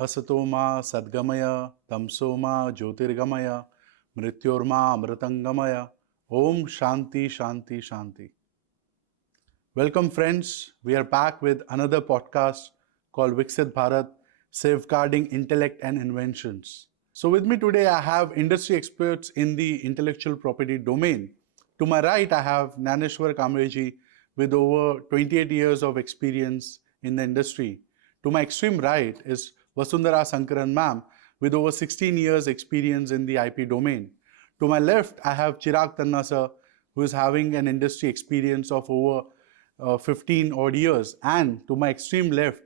asatoma sadgamaya tamsoma jyotirgamaya mrityorma amritangamaya Om Shanti Shanti Shanti. Welcome friends, we are back with another podcast called Viksit Bharat, Safeguarding Intellect and Inventions. So with me today I have industry experts in the intellectual property domain. To my right I have Naneshwar Kamreji with over 28 years of experience in the industry. To my extreme right is Vasundhara Sankaran ma'am with over 16 years experience in the IP domain. To my left I have Chirag Tanna sir who is having an industry experience of over 15 odd years, and to my extreme left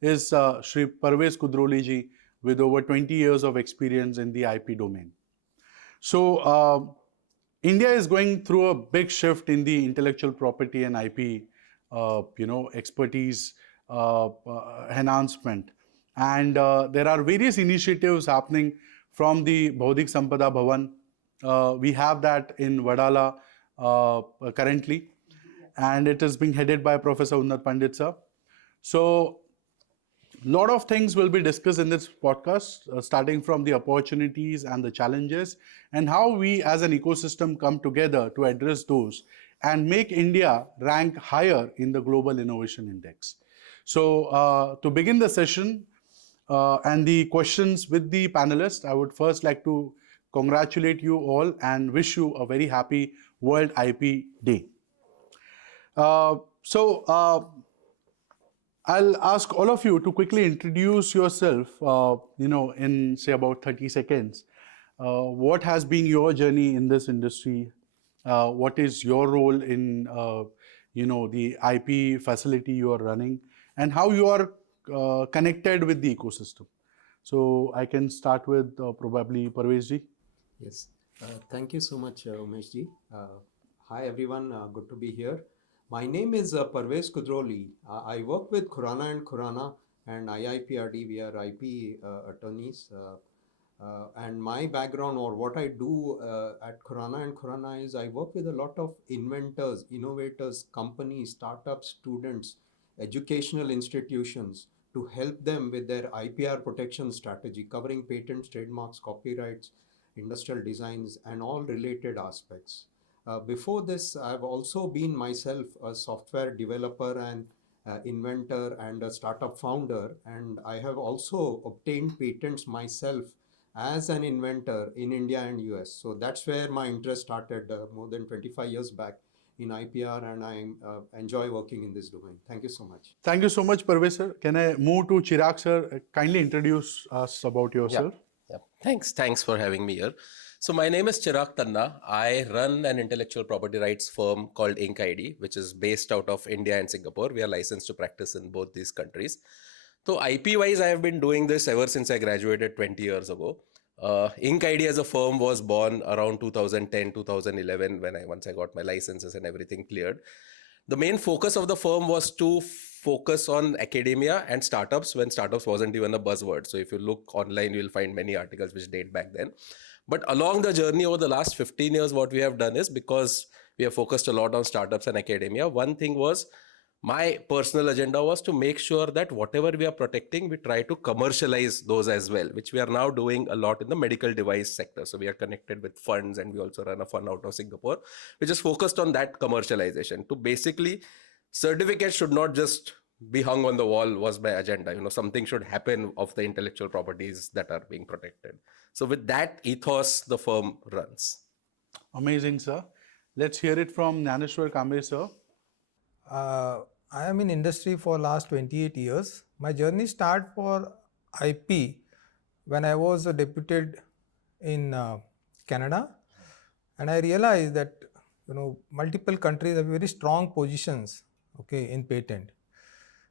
is Shri Parvez Kudroli ji with over 20 years of experience in the IP domain. So India is going through a big shift in the intellectual property and IP expertise enhancement, and there are various initiatives happening from the Baudik Sampada Bhavan. We have that in Vadala currently, and it is being headed by Professor Unnat Pandit sir. So a lot of things will be discussed in this podcast, starting from the opportunities and the challenges, and how we as an ecosystem come together to address those and make India rank higher in the Global Innovation Index. So to begin the session and the questions with the panelists, I would first like to congratulate you all and wish you a very happy World IP Day. I'll ask all of you to quickly introduce yourself, in say about 30 seconds. What has been your journey in this industry? What is your role in, the IP facility you are running, and how you are connected with the ecosystem? So I can start with probably Parvez ji. Yes, thank you so much, Umesh ji. Hi everyone, good to be here. My name is Parvez Kudroli. I work with Khurana and Khurana and IIPRD. We are IP attorneys. And my background or what I do at Khurana and Khurana is I work with a lot of inventors, innovators, companies, startups, students, educational institutions to help them with their IPR protection strategy covering patents, trademarks, copyrights, industrial designs, and all related aspects. Before this, I've also been myself a software developer and inventor and a startup founder, and I have also obtained patents myself as an inventor in India and US. So that's where my interest started more than 25 years back in IPR, and I enjoy working in this domain. Thank you so much. Thank you so much, Parvez sir. Can I move to Chirag sir? Kindly introduce us about yourself. Yeah. Thanks for having me here. So my name is Chirag Tanna. I run an intellectual property rights firm called InkID, which is based out of India and Singapore. We are licensed to practice in both these countries. So IP wise, I have been doing this ever since I graduated 20 years ago. InkID as a firm was born around 2010, 2011 when once I got my licenses and everything cleared. The main focus of the firm was to focus on academia and startups when startups wasn't even a buzzword. So if you look online, you'll find many articles which date back then. But along the journey over the last 15 years, what we have done is, because we have focused a lot on startups and academia, one thing was, my personal agenda was to make sure that whatever we are protecting, we try to commercialize those as well, which we are now doing a lot in the medical device sector. So we are connected with funds, and we also run a fund out of Singapore, which is focused on that commercialization. To basically, certificates should not just be hung on the wall was my agenda. Something should happen of the intellectual properties that are being protected. So with that ethos, the firm runs. Amazing, sir. Let's hear it from Naneshwar Kamre, sir. I am in industry for last 28 years. My journey start for IP when I was deputed in Canada, and I realized that multiple countries have very strong positions in patent.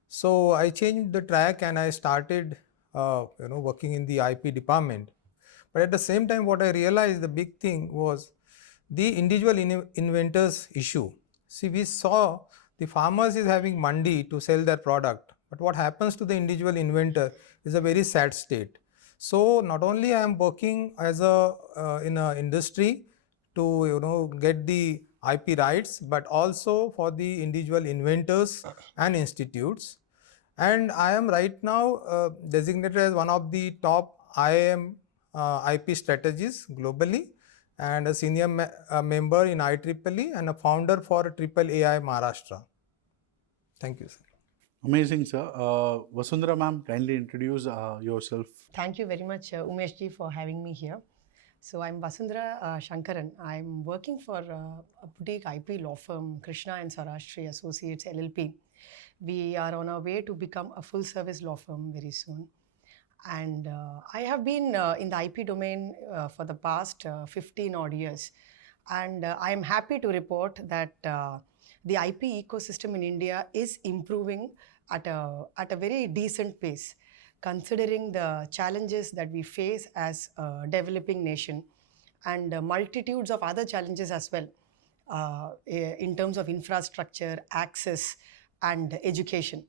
So I changed the track and I started working in the IP department. But at the same time, what I realized, the big thing was the individual inventors issue. See, we saw the farmers is having mandi to sell their product, but what happens to the individual inventor is a very sad state. So not only I am working as in a industry to get the IP rights, but also for the individual inventors and institutes. And I am right now designated as one of the top IIM IP strategists globally, and a senior member in IEEE and a founder for Triple AI Maharashtra. Thank you, sir. Amazing, sir. Vasundhara ma'am, kindly introduce yourself. Thank you very much, Umesh ji, for having me here. So I'm Vasundhara Shankaran. I'm working for a boutique IP law firm, Krishna and Sarashri Associates LLP. We are on our way to become a full-service law firm very soon. And I have been in the IP domain for the past 15 odd years. And I am happy to report that the IP ecosystem in India is improving at a very decent pace, considering the challenges that we face as a developing nation and multitudes of other challenges as well in terms of infrastructure, access, and education.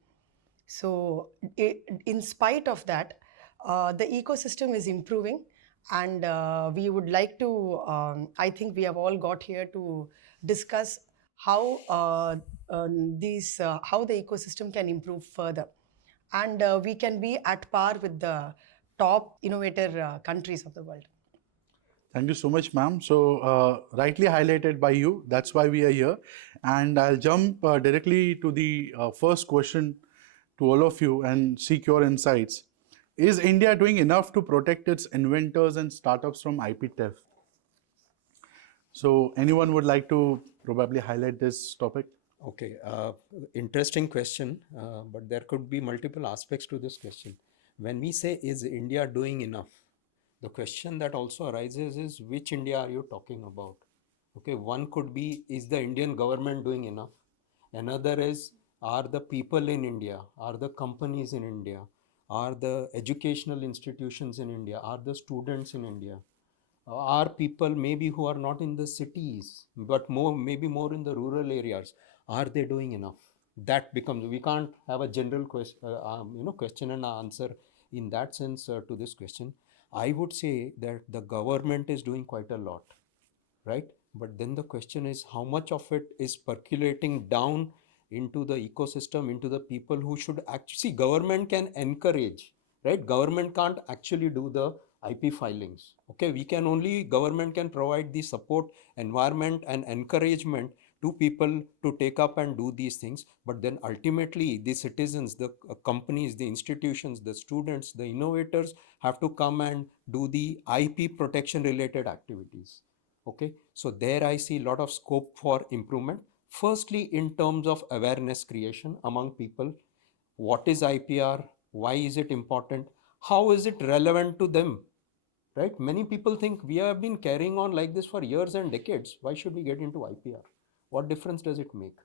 So, in spite of that, the ecosystem is improving, and we would like to. I think we have all got here to discuss how how the ecosystem can improve further, and we can be at par with the top innovator countries of the world. Thank you so much, ma'am. So, rightly highlighted by you, that's why we are here. And I'll jump directly to the first question to all of you and seek your insights. Is India doing enough to protect its inventors and startups from IP theft? So, anyone would like to probably highlight this topic? Okay, interesting question, but there could be multiple aspects to this question. When we say, is India doing enough? The question that also arises is, which India are you talking about? Okay, one could be, is the Indian government doing enough? Another is, are the people in India, are the companies in India, are the educational institutions in India, are the students in India, are people maybe who are not in the cities, but maybe more in the rural areas, are they doing enough? That becomes, we can't have a general question and answer in that sense to this question. I would say that the government is doing quite a lot, right? But then the question is, how much of it is percolating down into the ecosystem, into the people who should actually see? Government can encourage, right? Government can't actually do the IP filings. Okay, government can provide the support, environment, and encouragement to people to take up and do these things. But then ultimately, the citizens, the companies, the institutions, the students, the innovators have to come and do the IP protection related activities. Okay, so there I see a lot of scope for improvement. Firstly, in terms of awareness creation among people. What is IPR? Why is it important? How is it relevant to them? Right? Many people think we have been carrying on like this for years and decades. Why should we get into IPR? What difference does it make?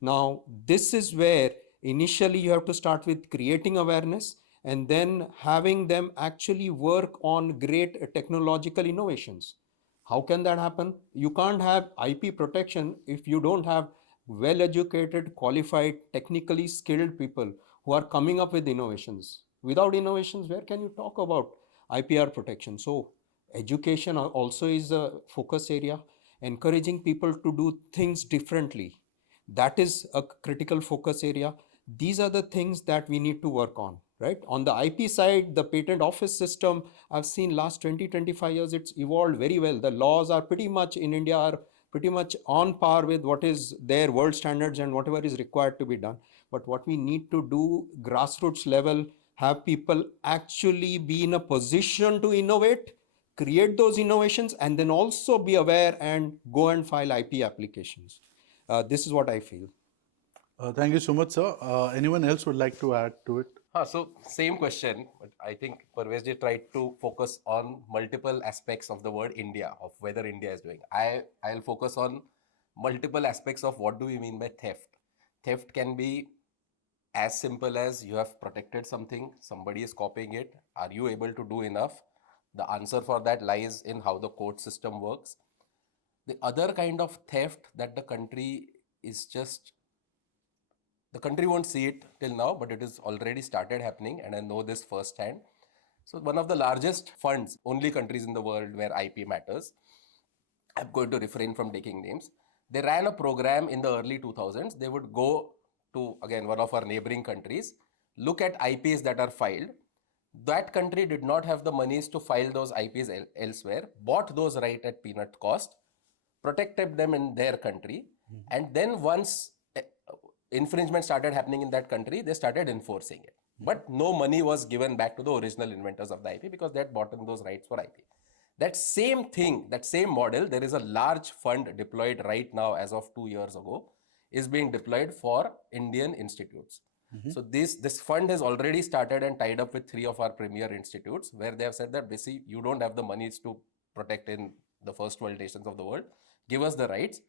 Now, this is where initially you have to start with creating awareness and then having them actually work on great technological innovations. How can that happen? You can't have IP protection if you don't have well-educated, qualified, technically skilled people who are coming up with innovations. Without innovations, where can you talk about IPR protection? So education also is a focus area, encouraging people to do things differently. That is a critical focus area. These are the things that we need to work on, right? On the IP side, the patent office system, I've seen last 20-25 years, it's evolved very well. The laws are pretty much in India are pretty much on par with what is their world standards and whatever is required to be done. But what we need to do, grassroots level, have people actually be in a position to innovate, create those innovations, and then also be aware and go and file IP applications. This is what I feel. Thank you so much, sir. Anyone else would like to add to it? So same question, but I think Parvez tried to focus on multiple aspects of the word India, of whether India is doing. I'll focus on multiple aspects of what do we mean by theft. Theft can be as simple as you have protected something, somebody is copying it. Are you able to do enough? The answer for that lies in how the court system works. The other kind of theft that the country won't see it till now, but it has already started happening, and I know this firsthand. So one of the largest funds, only countries in the world where IP matters, I'm going to refrain from taking names. They ran a program in the early 2000s. They would go to, again, one of our neighboring countries, look at IPs that are filed, that country did not have the monies to file those IPs elsewhere, bought those right at peanut cost, protected them in their country, and then once infringement started happening in that country, they started enforcing it. But no money was given back to the original inventors of the IP because they had bought in those rights for IP. That same thing, that same model, there is a large fund deployed right now as of 2 years ago, is being deployed for Indian institutes. So this fund has already started and tied up with 3 of our premier institutes, where they have said that basically you don't have the monies to protect in the first world nations of the world. Give us the rights.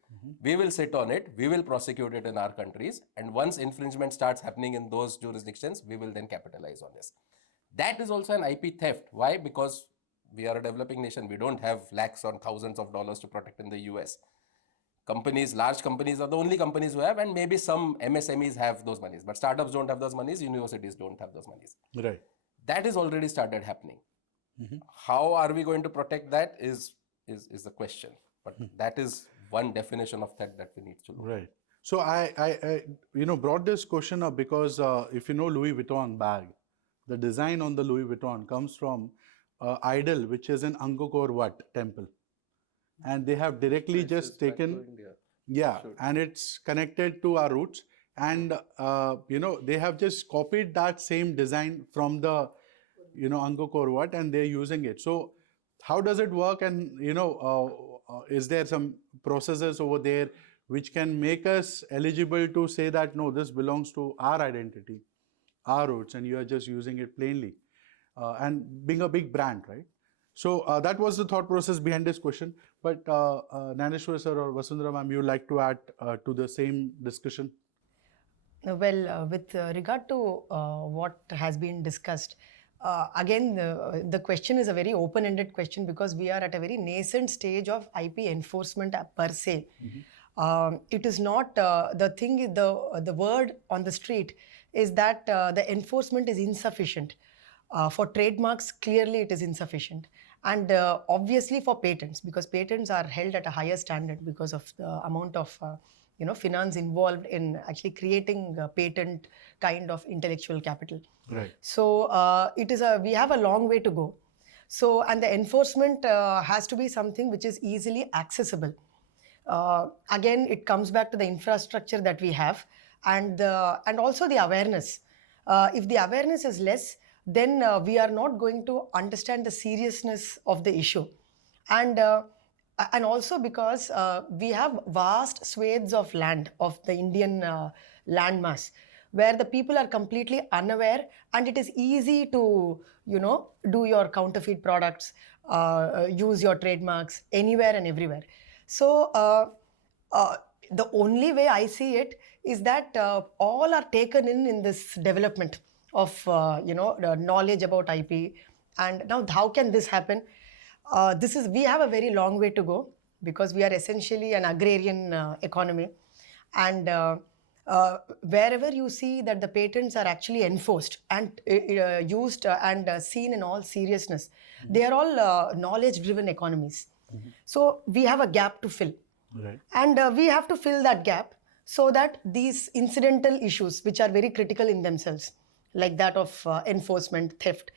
We will sit on it. We will prosecute it in our countries. And once infringement starts happening in those jurisdictions, we will then capitalize on this. That is also an IP theft. Why? Because we are a developing nation. We don't have lakhs or thousands of dollars to protect in the US. Companies, large companies are the only companies who have, and maybe some MSMEs have those monies, but startups don't have those monies, universities don't have those monies. Right. That is already started happening. How are we going to protect that is the question. But that is one definition of that we need to look at. Right. So I brought this question up because if you know Louis Vuitton bag, the design on the Louis Vuitton comes from idol which is in Angkor Wat temple, and they have directly just taken, and it's connected to our roots, and they have just copied that same design from the Angkor Wat, and they're using it. So how does it work? And is there some processes over there which can make us eligible to say that no, this belongs to our identity, our roots, and you are just using it plainly, and being a big brand, right? So that was the thought process behind this question. But Naneshwar sir or Vasundhara ma'am, you would like to add to the same discussion? Well, with regard to what has been discussed, again, the question is a very open-ended question because we are at a very nascent stage of IP enforcement per se. It is not the thing, the word on the street is that the enforcement is insufficient. For trademarks, clearly it is insufficient. And obviously for patents, because patents are held at a higher standard because of the amount of finance involved in actually creating a patent kind of intellectual capital. Right. So we have a long way to go. So, and the enforcement has to be something which is easily accessible. Again, it comes back to the infrastructure that we have and also the awareness. If the awareness is less, then we are not going to understand the seriousness of the issue. And also because we have vast swathes of land, of the Indian landmass, where the people are completely unaware, and it is easy to, do your counterfeit products, use your trademarks anywhere and everywhere. So the only way I see it is that all are taken in this development of, the knowledge about IP. And now how can this happen? We have a very long way to go because we are essentially an agrarian economy. And wherever you see that the patents are actually enforced and used and seen in all seriousness, they are all knowledge-driven economies. So we have a gap to fill. Right. And we have to fill that gap so that these incidental issues, which are very critical in themselves, like that of enforcement, theft,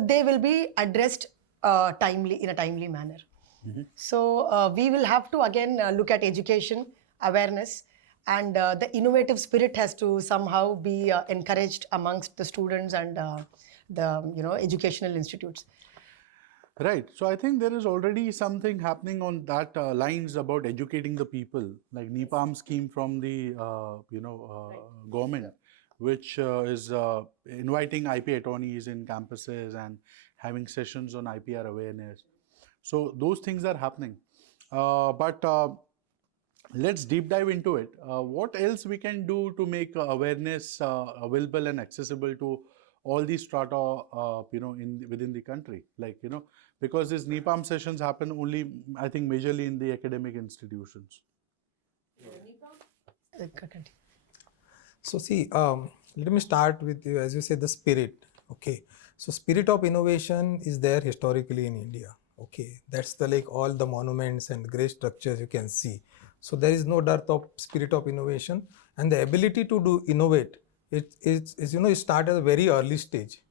they will be addressed in a timely manner. So we will have to again look at education, awareness, and the innovative spirit has to somehow be encouraged amongst the students and the educational institutes. Right. So I think there is already something happening on that lines about educating the people, like NEPAM scheme from the government, which is inviting IP attorneys in campuses and having sessions on IPR awareness. So those things are happening. But let's deep dive into it. What else we can do to make awareness available and accessible to all these strata, within the country, because these NEPAM sessions happen only, I think, majorly in the academic institutions. So see, let me start with you, as you said, the spirit. Okay, so spirit of innovation is there historically in India. Okay, that's all the monuments and great structures you can see. So there is no dearth of spirit of innovation, and the ability to innovate it start at a very early stage.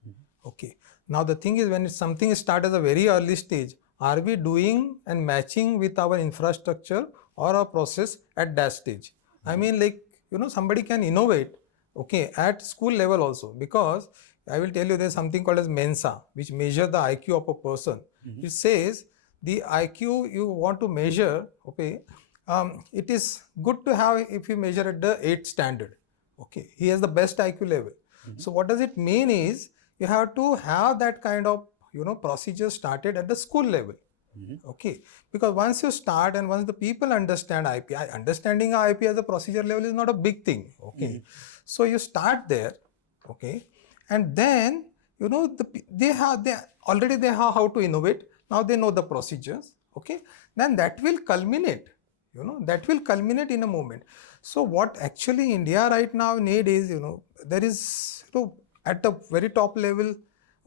Okay. Now the thing is, when something start at a very early stage, are we doing and matching with our infrastructure or our process at that stage? I mean, like, somebody can innovate, okay, at school level also, because I will tell you there's something called as Mensa, which measure the IQ of a person. It says the IQ you want to measure, okay, it is good to have if you measure at the 8th standard. Okay, he has the best IQ level. So what does it mean is you have to have that kind of procedure started at the school level. Okay, because once you start and once the people understand IP, understanding IP as a procedure level is not a big thing. Okay, so you start there. Okay, and then they already have how to innovate. Now they know the procedures. Okay, then that will culminate. That will culminate in a moment. So what actually India right now need is there is at the very top level,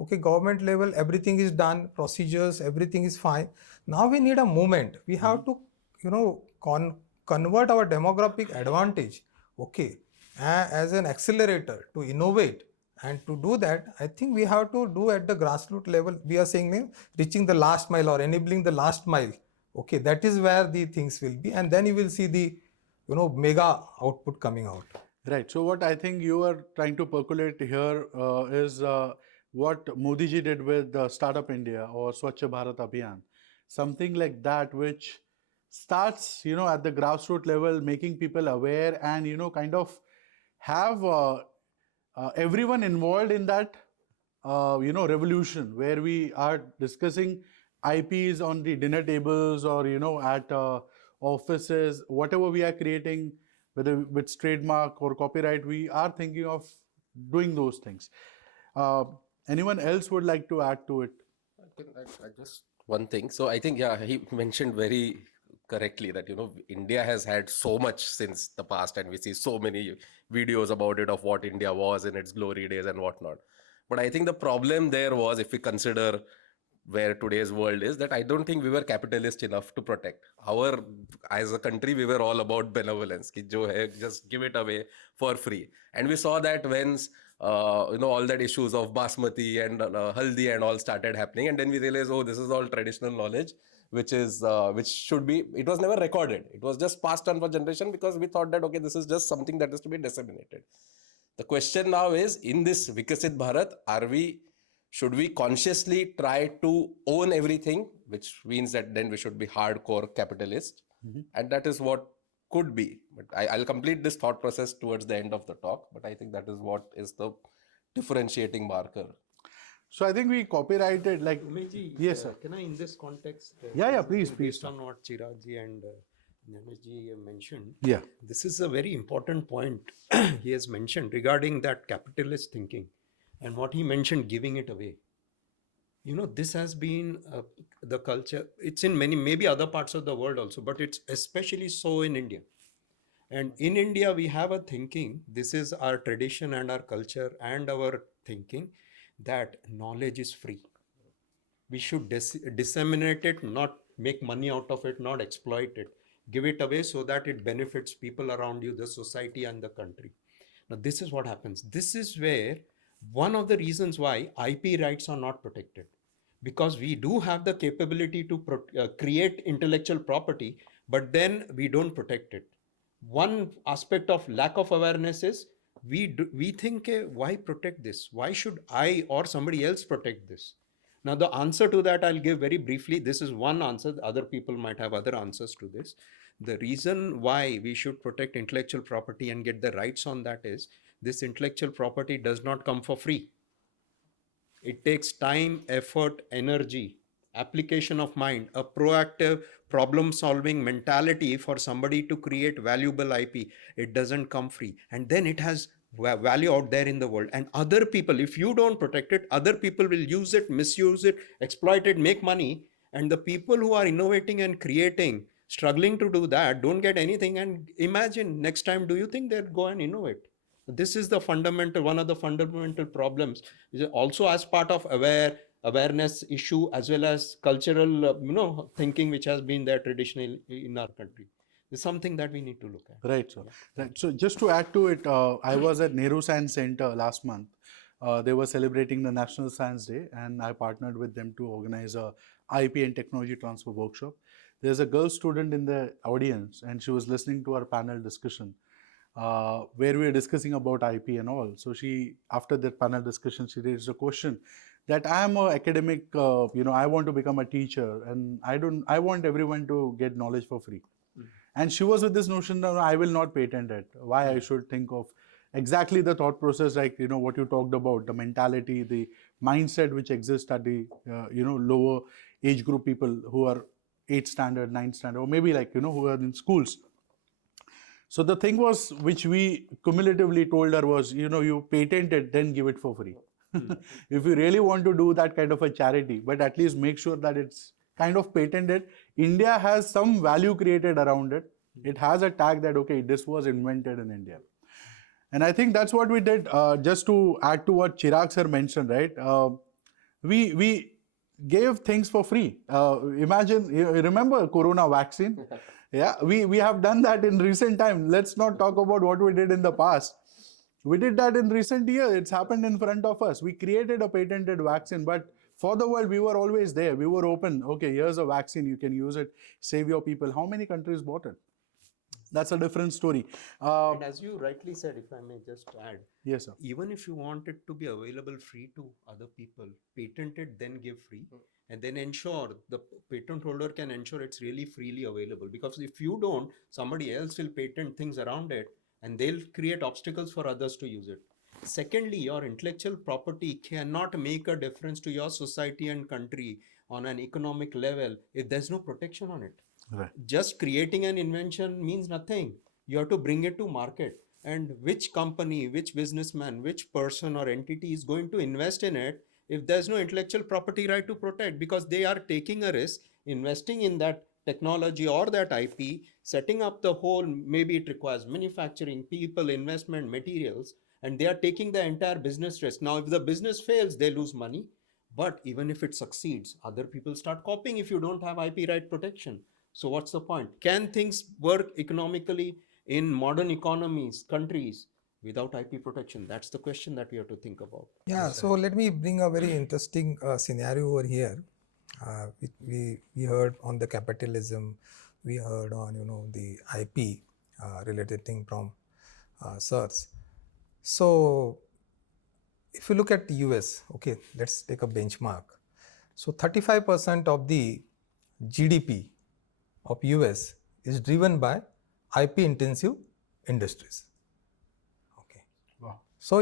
okay, government level, everything is done, procedures, everything is fine. Now we need a movement. We have to convert our demographic advantage, okay, as an accelerator to innovate. And to do that, I think we have to do at the grassroots level. We are saying reaching the last mile or enabling the last mile. Okay, that is where the things will be, and then you will see the mega output coming out. Right. So what I think you are trying to percolate here is what Modi ji did with Startup India or Swachh Bharat Abhiyan, something like that, which starts at the grassroots level, making people aware and kind of have everyone involved in that revolution where we are discussing IPs on the dinner tables or at offices, whatever we are creating, whether with trademark or copyright, we are thinking of doing those things. Anyone else would like to add to it? I just one thing. So I think, yeah, he mentioned very correctly that, India has had so much since the past, and we see so many videos about it of what India was in its glory days and whatnot. But I think the problem there was, if we consider where today's world is, that I don't think we were capitalist enough to protect. As a country, we were all about benevolence. Ki jo hai, just give it away for free. And we saw that when all that issues of basmati and haldi and all started happening, and then we realized, oh, this is all traditional knowledge, which should be, it was never recorded. It was just passed on for generation because we thought that, okay, this is just something that is to be disseminated. The question now is, in this Viksit Bharat, should we consciously try to own everything, which means that then we should be hardcore capitalist, and that is what could be. But I'll complete this thought process towards the end of the talk, but I think that is what is the differentiating marker. So I think we copyrighted, like, Umejji, yes, sir. Can I, in this context, Yeah, please. based on what Chiragji and Naneshji mentioned, Yeah. this is a very important point he has mentioned regarding that capitalist thinking, and what he mentioned, giving it away. This has been the culture. It's in many, maybe other parts of the world also, but it's especially so in India. And in India, we have a thinking, this is our tradition and our culture and our thinking, that knowledge is free. We should disseminate it, not make money out of it, not exploit it. Give it away so that it benefits people around you, the society and the country. Now, this is what happens. This is where one of the reasons why IP rights are not protected. Because we do have the capability to create intellectual property, but then we don't protect it. One aspect of lack of awareness is we think, why protect this? Why should I or somebody else protect this? Now, the answer to that I'll give very briefly. This is one answer. Other people might have other answers to this. The reason why we should protect intellectual property and get the rights on that is, this intellectual property does not come for free. It takes time, effort, energy, application of mind, a proactive problem-solving mentality for somebody to create valuable IP. It doesn't come free. And then it has value out there in the world. And other people, if you don't protect it, other people will use it, misuse it, exploit it, make money. And the people who are innovating and creating, struggling to do that, don't get anything. And imagine next time, do you think they'll go and innovate? This is the fundamental, one of the fundamental problems. Also as part of awareness issue, as well as cultural, thinking, which has been there traditionally in our country. is something that we need to look at. Right, sir. Right. So just to add to it, I was at Nehru Science Center last month. They were celebrating the National Science Day, and I partnered with them to organize a IP and technology transfer workshop. There's a girl student in the audience, and she was listening to our panel discussion, where we were discussing about IP and all. So she, after that panel discussion, she raised a question that I am an academic, I want to become a teacher, and I want everyone to get knowledge for free. And she was with this notion that I will not patent it. Why I should think of exactly the thought process, like what you talked about, the mentality, the mindset which exists at the lower age group people who are 8th standard, 9th standard, or maybe who are in schools. So the thing was, which we cumulatively told her was, you patent it, then give it for free. If you really want to do that kind of a charity, but at least make sure that it's kind of patented. India has some value created around it. It has a tag that, okay, this was invented in India. And I think that's what we did. Just to add to what Chirag sir mentioned, right? We gave things for free. Imagine, you remember Corona vaccine? Yeah, we have done that in recent time. Let's not talk about what we did in the past. We did that in recent years. It's happened in front of us. We created a patented vaccine, but for the world, we were always there. We were open. Okay, here's a vaccine. You can use it. Save your people. How many countries bought it? That's a different story. And as you rightly said, if I may just add, Yes, sir. even if you want it to be available free to other people, patent it, then give free, and then ensure the patent holder can ensure it's really freely available. Because if you don't, somebody else will patent things around it, and they'll create obstacles for others to use it. Secondly, your intellectual property cannot make a difference to your society and country on an economic level if there's no protection on it. Right. Just creating an invention means nothing. You have to bring it to market. And which company, which businessman, which person or entity is going to invest in it if there's no intellectual property right to protect? Because they are taking a risk, investing in that technology or that IP, setting up the whole, maybe it requires manufacturing, people, investment, materials, and they are taking the entire business risk. Now, if the business fails, they lose money. But even if it succeeds, other people start copying if you don't have IP right protection. So what's the point? Can things work economically in modern economies, countries, without IP protection? That's the question that we have to think about. Yeah, so let me bring a very interesting scenario over here. We heard on the capitalism, we heard on the IP related thing from sirs. So if you look at the US, okay, let's take a benchmark. So 35% of the GDP of US is driven by IP intensive industries. Okay. Wow. So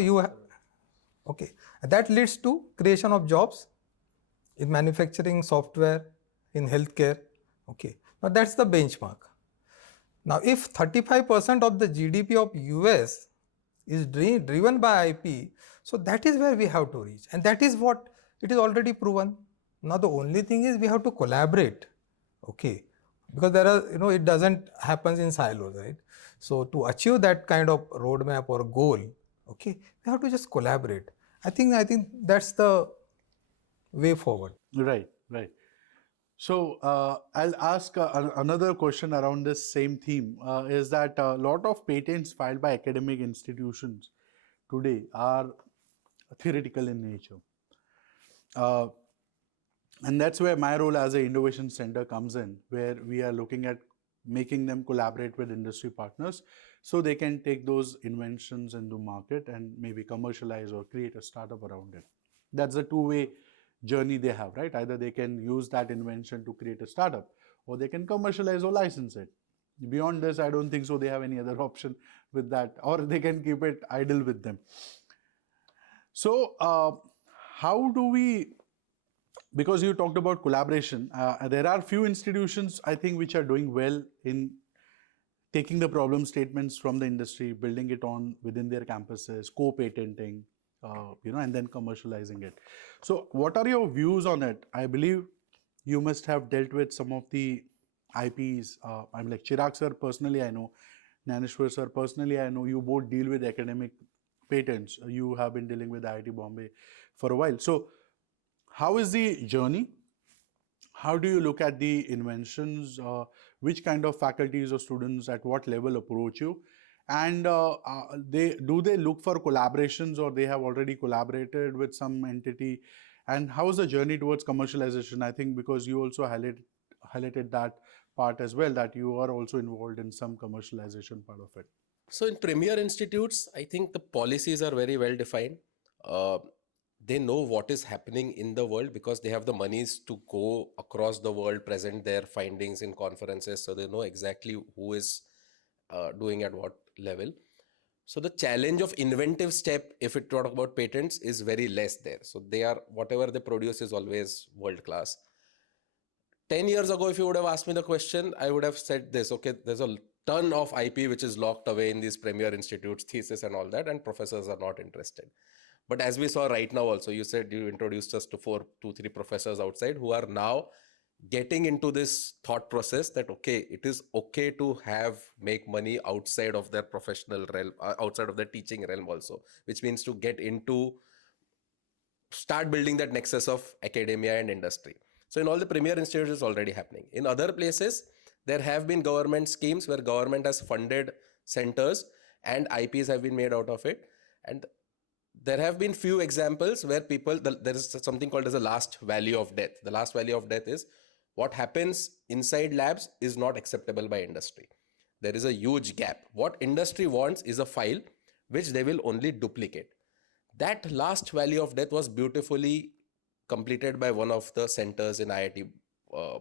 okay, that leads to creation of jobs in manufacturing, software, in healthcare. Okay, now that's the benchmark. Now, if 35% of the GDP of US is driven by IP, so that is where we have to reach, and that is what it is already proven. Now, the only thing is we have to collaborate. Okay, because there are, it doesn't happen in silos, right? So to achieve that kind of roadmap or goal, okay, we have to just collaborate. I think that's the way forward. Right, right. So I'll ask another question around this same theme. Is that a lot of patents filed by academic institutions today are theoretical in nature. And that's where my role as an innovation center comes in, where we are looking at making them collaborate with industry partners so they can take those inventions into market and maybe commercialize or create a startup around it. That's the two-way journey they have, right? Either they can use that invention to create a startup, or they can commercialize or license it. Beyond this, I don't think so they have any other option with that, or they can keep it idle with them. So how do we, because you talked about collaboration, there are few institutions I think which are doing well in taking the problem statements from the industry, building it on within their campuses, co-patenting, and then commercializing it. So what are your views on it? I believe you must have dealt with some of the IPs. I'm like Chirag sir, personally I know, Naneshwar sir, personally I know, you both deal with academic patents. You have been dealing with IIT Bombay for a while. So how is the journey? how do you look at the inventions? Which kind of faculties or students at what level approach you? And they look for collaborations, or they have already collaborated with some entity? And how is the journey towards commercialization? I think because you also highlighted that part as well, that you are also involved in some commercialization part of it. So in premier institutes, I think the policies are very well defined. They know what is happening in the world because they have the monies to go across the world, present their findings in conferences. So they know exactly who is doing at what level. So the challenge of inventive step, if it talk about patents, is very less there. So they are, whatever they produce is always world class. 10 years ago, if you would have asked me the question, I would have said this: okay, there's a ton of IP which is locked away in these premier institutes, thesis and all that, and professors are not interested. But as we saw right now also, you said you introduced us to 3 professors outside who are now getting into this thought process that, okay, it is okay to make money outside of their professional realm, outside of their teaching realm also, which means to start building that nexus of academia and industry. So in all the premier institutes, it's already happening. In other places, there have been government schemes where government has funded centers and IPs have been made out of it. And there have been few examples where there is something called as the last value of death. The last value of death is what happens inside labs is not acceptable by industry. There is a huge gap. What industry wants is a file which they will only duplicate. That last value of death was beautifully completed by one of the centers in IIT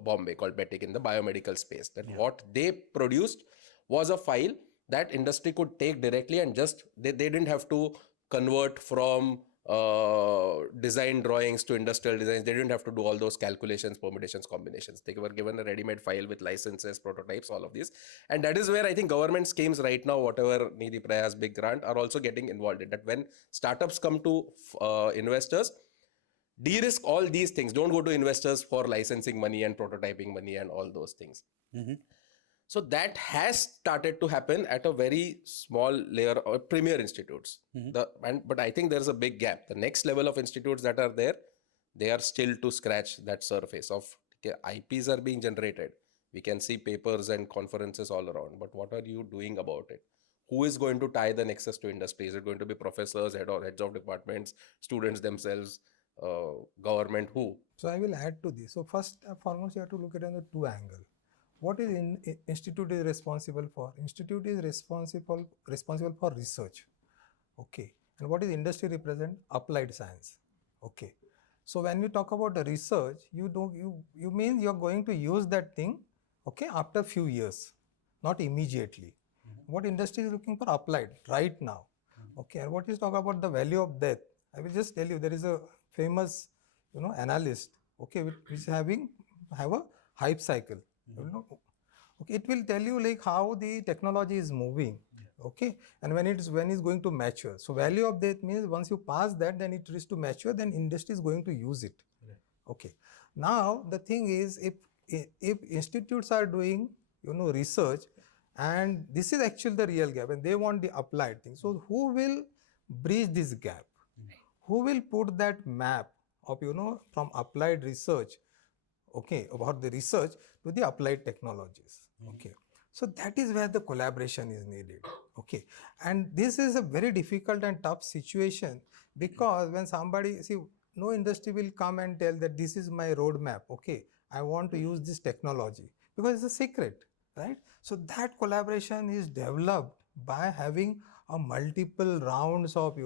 Bombay called Betic in the biomedical space. That what they produced was a file that industry could take directly and just, they didn't have to convert from design drawings to industrial designs. They didn't have to do all those calculations, permutations, combinations. They were given a ready-made file with licenses, prototypes, all of these. And that is where I think government schemes right now, whatever Nidhi Praya's big grant, are also getting involved in that. When startups come to investors, de-risk all these things. Don't go to investors for licensing money and prototyping money and all those things. Mm-hmm. So that has started to happen at a very small layer of premier institutes. Mm-hmm. But I think there's a big gap. The next level of institutes that are there, they are still to scratch that surface of, okay, IPs are being generated. We can see papers and conferences all around, but what are you doing about it? Who is going to tie the nexus to industry? Is it going to be professors, heads of departments, students themselves, government, who? So I will add to this. So first and foremost, you have to look at it on the 2 angles. What is institute is responsible for? Institute is responsible for research. Okay. And what is industry represent? Applied science. Okay. So when we talk about the research, you mean you are going to use that thing, okay, after few years, not immediately. What industry is looking for? Applied right now. Okay. And what is talk about the value of death? I will just tell you, there is a famous, analyst, okay, which is have a hype cycle. Okay, it will tell you like how the technology is moving, okay, and when it's going to mature. So value of death means once you pass that, then it is to mature, then industry is going to use it. Okay. Now the thing is, if institutes are doing research, and this is actually the real gap, and they want the applied thing. So who will bridge this gap? Who will put that map of from applied research, okay, about the research to the applied technologies? Okay. So that is where the collaboration is needed. Okay. And this is a very difficult and tough situation, because when somebody, no industry will come and tell that this is my roadmap. Okay. I want to use this technology, because it's a secret, right? So that collaboration is developed by having a multiple rounds of,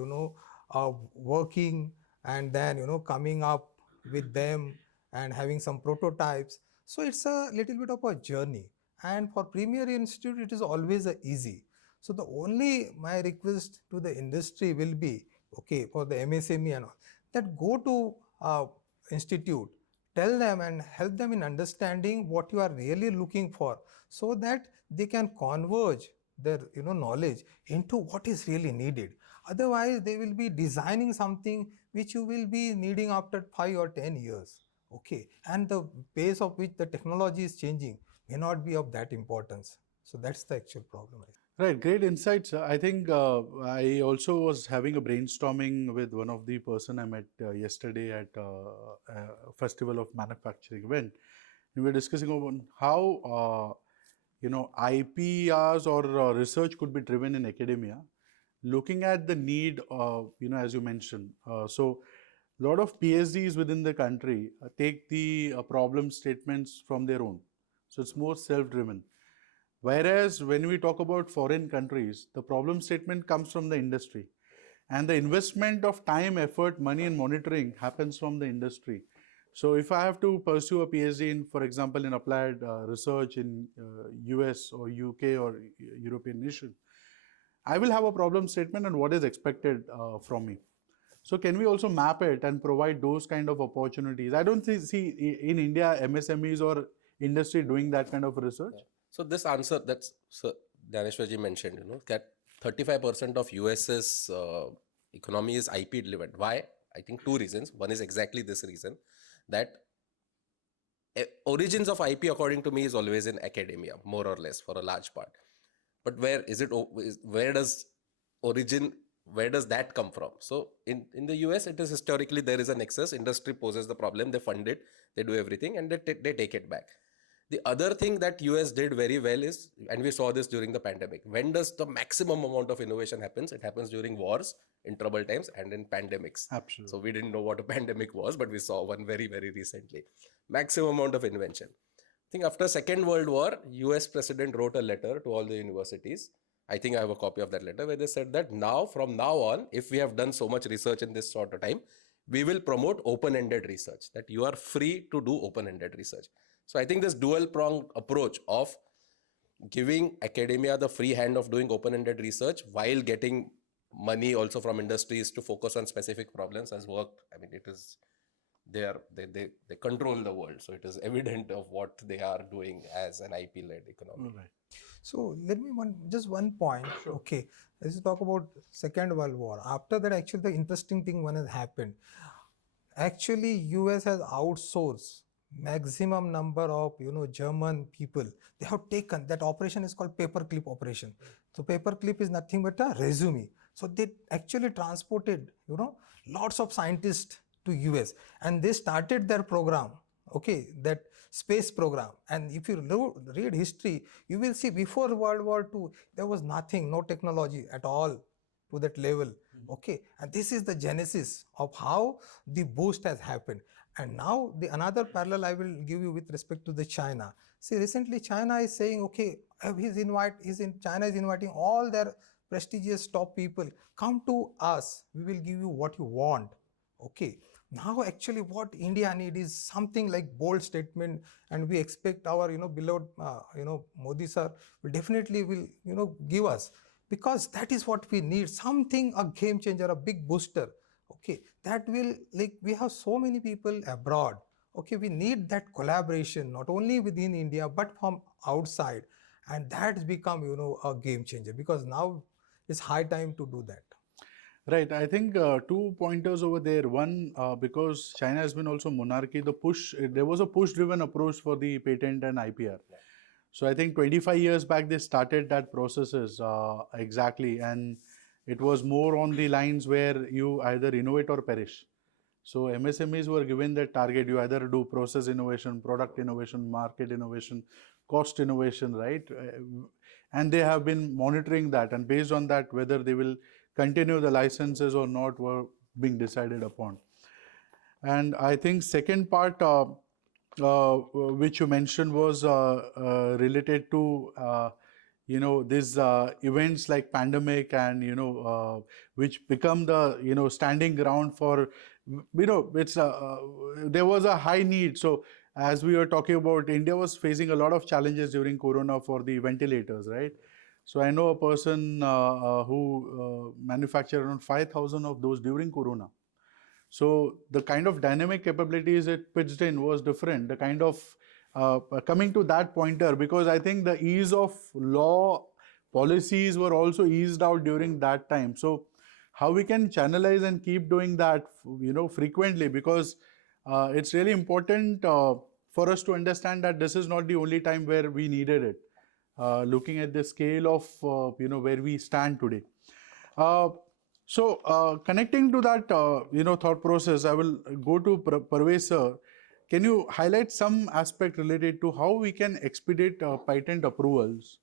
working, and then, coming up with them and having some prototypes. So it's a little bit of a journey. And for Premier Institute, it is always easy. So the only my request to the industry will be, okay, for the MSME and all, that go to institute, tell them and help them in understanding what you are really looking for, so that they can converge their knowledge into what is really needed. Otherwise, they will be designing something which you will be needing after 5 or 10 years. Okay, and the pace of which the technology is changing may not be of that importance. So that's the actual problem. Right, great insights. I think I also was having a brainstorming with one of the person I met yesterday at a Festival of Manufacturing event, we were discussing about how IPRs or research could be driven in academia, looking at the need, as you mentioned. So a lot of PhDs within the country take the problem statements from their own. So it's more self-driven. Whereas when we talk about foreign countries, the problem statement comes from the industry. And the investment of time, effort, money and monitoring happens from the industry. So if I have to pursue a PhD in, for example, in applied research in US or UK or European nation, I will have a problem statement and what is expected from me. So can we also map it and provide those kind of opportunities? I don't see in India MSMEs or industry doing that kind of research. So this answer that's Dhaneshwarji mentioned, that 35% of US's economy is IP driven. Why? I think two reasons. One is exactly this reason, that origins of IP, according to me, is always in academia, more or less, for a large part. But where does that come from? So in the US, it is historically there is a nexus. Industry poses the problem, they fund it, they do everything, and they take it back. The other thing that US did very well is, and we saw this during the pandemic, when does the maximum amount of innovation happens? It happens during wars, in troubled times, and in pandemics. Absolutely. So we didn't know what a pandemic was, but we saw one very, very recently. Maximum amount of invention. I think after Second World War, US president wrote a letter to all the universities. I think I have a copy of that letter where they said that from now on, if we have done so much research in this sort of time, we will promote open-ended research, that you are free to do open-ended research. So I think this dual-pronged approach of giving academia the free hand of doing open-ended research while getting money also from industries to focus on specific problems has worked. I mean, it is they control the world, so it is evident of what they are doing as an IP-led economy. Right. So let me just one point. Sure. Okay, let's talk about Second World War. After that, actually, the interesting thing one has happened. Actually, US has outsourced maximum number of German people. They have taken that operation is called paperclip operation. So paperclip is nothing but a resume. So they actually transported lots of scientists to US, and they started their program. Okay, that space program. And if you read history, you will see before World War II, there was nothing, no technology at all to that level. Okay, and this is the genesis of how the boost has happened. And now the another parallel I will give you with respect to the China. See, recently China is saying, okay, China is inviting all their prestigious top people, come to us, we will give you what you want. Okay. Now actually what India need is something like bold statement, and we expect our beloved Modi sir will definitely give us, because that is what we need, something, a game changer, a big booster. Okay, that will, like, we have so many people abroad. Okay, we need that collaboration not only within India but from outside, and that's become a game changer, because now it's high time to do that. Right. I think 2 pointers over there. One, because China has been also monarchy, there was a push-driven approach for the patent and IPR. So I think 25 years back they started that processes exactly, and it was more on the lines where you either innovate or perish. So MSMEs were given that target: you either do process innovation, product innovation, market innovation, cost innovation, right? And they have been monitoring that, and based on that, whether they will continue the licenses or not were being decided upon. And I think second part which you mentioned was related to these events like pandemic, and which become the standing ground for it's there was a high need. So as we were talking about, India was facing a lot of challenges during Corona for the ventilators, right? So I know a person who manufactured around 5,000 of those during Corona. So the kind of dynamic capabilities it pitched in was different. The kind of coming to that pointer, because I think the ease of law policies were also eased out during that time. So how we can channelize and keep doing that frequently, because it's really important for us to understand that this is not the only time where we needed it. Looking at the scale of where we stand today. So connecting to that thought process, I will go to Parvez sir. can you highlight some aspect related to how we can expedite patent approvals?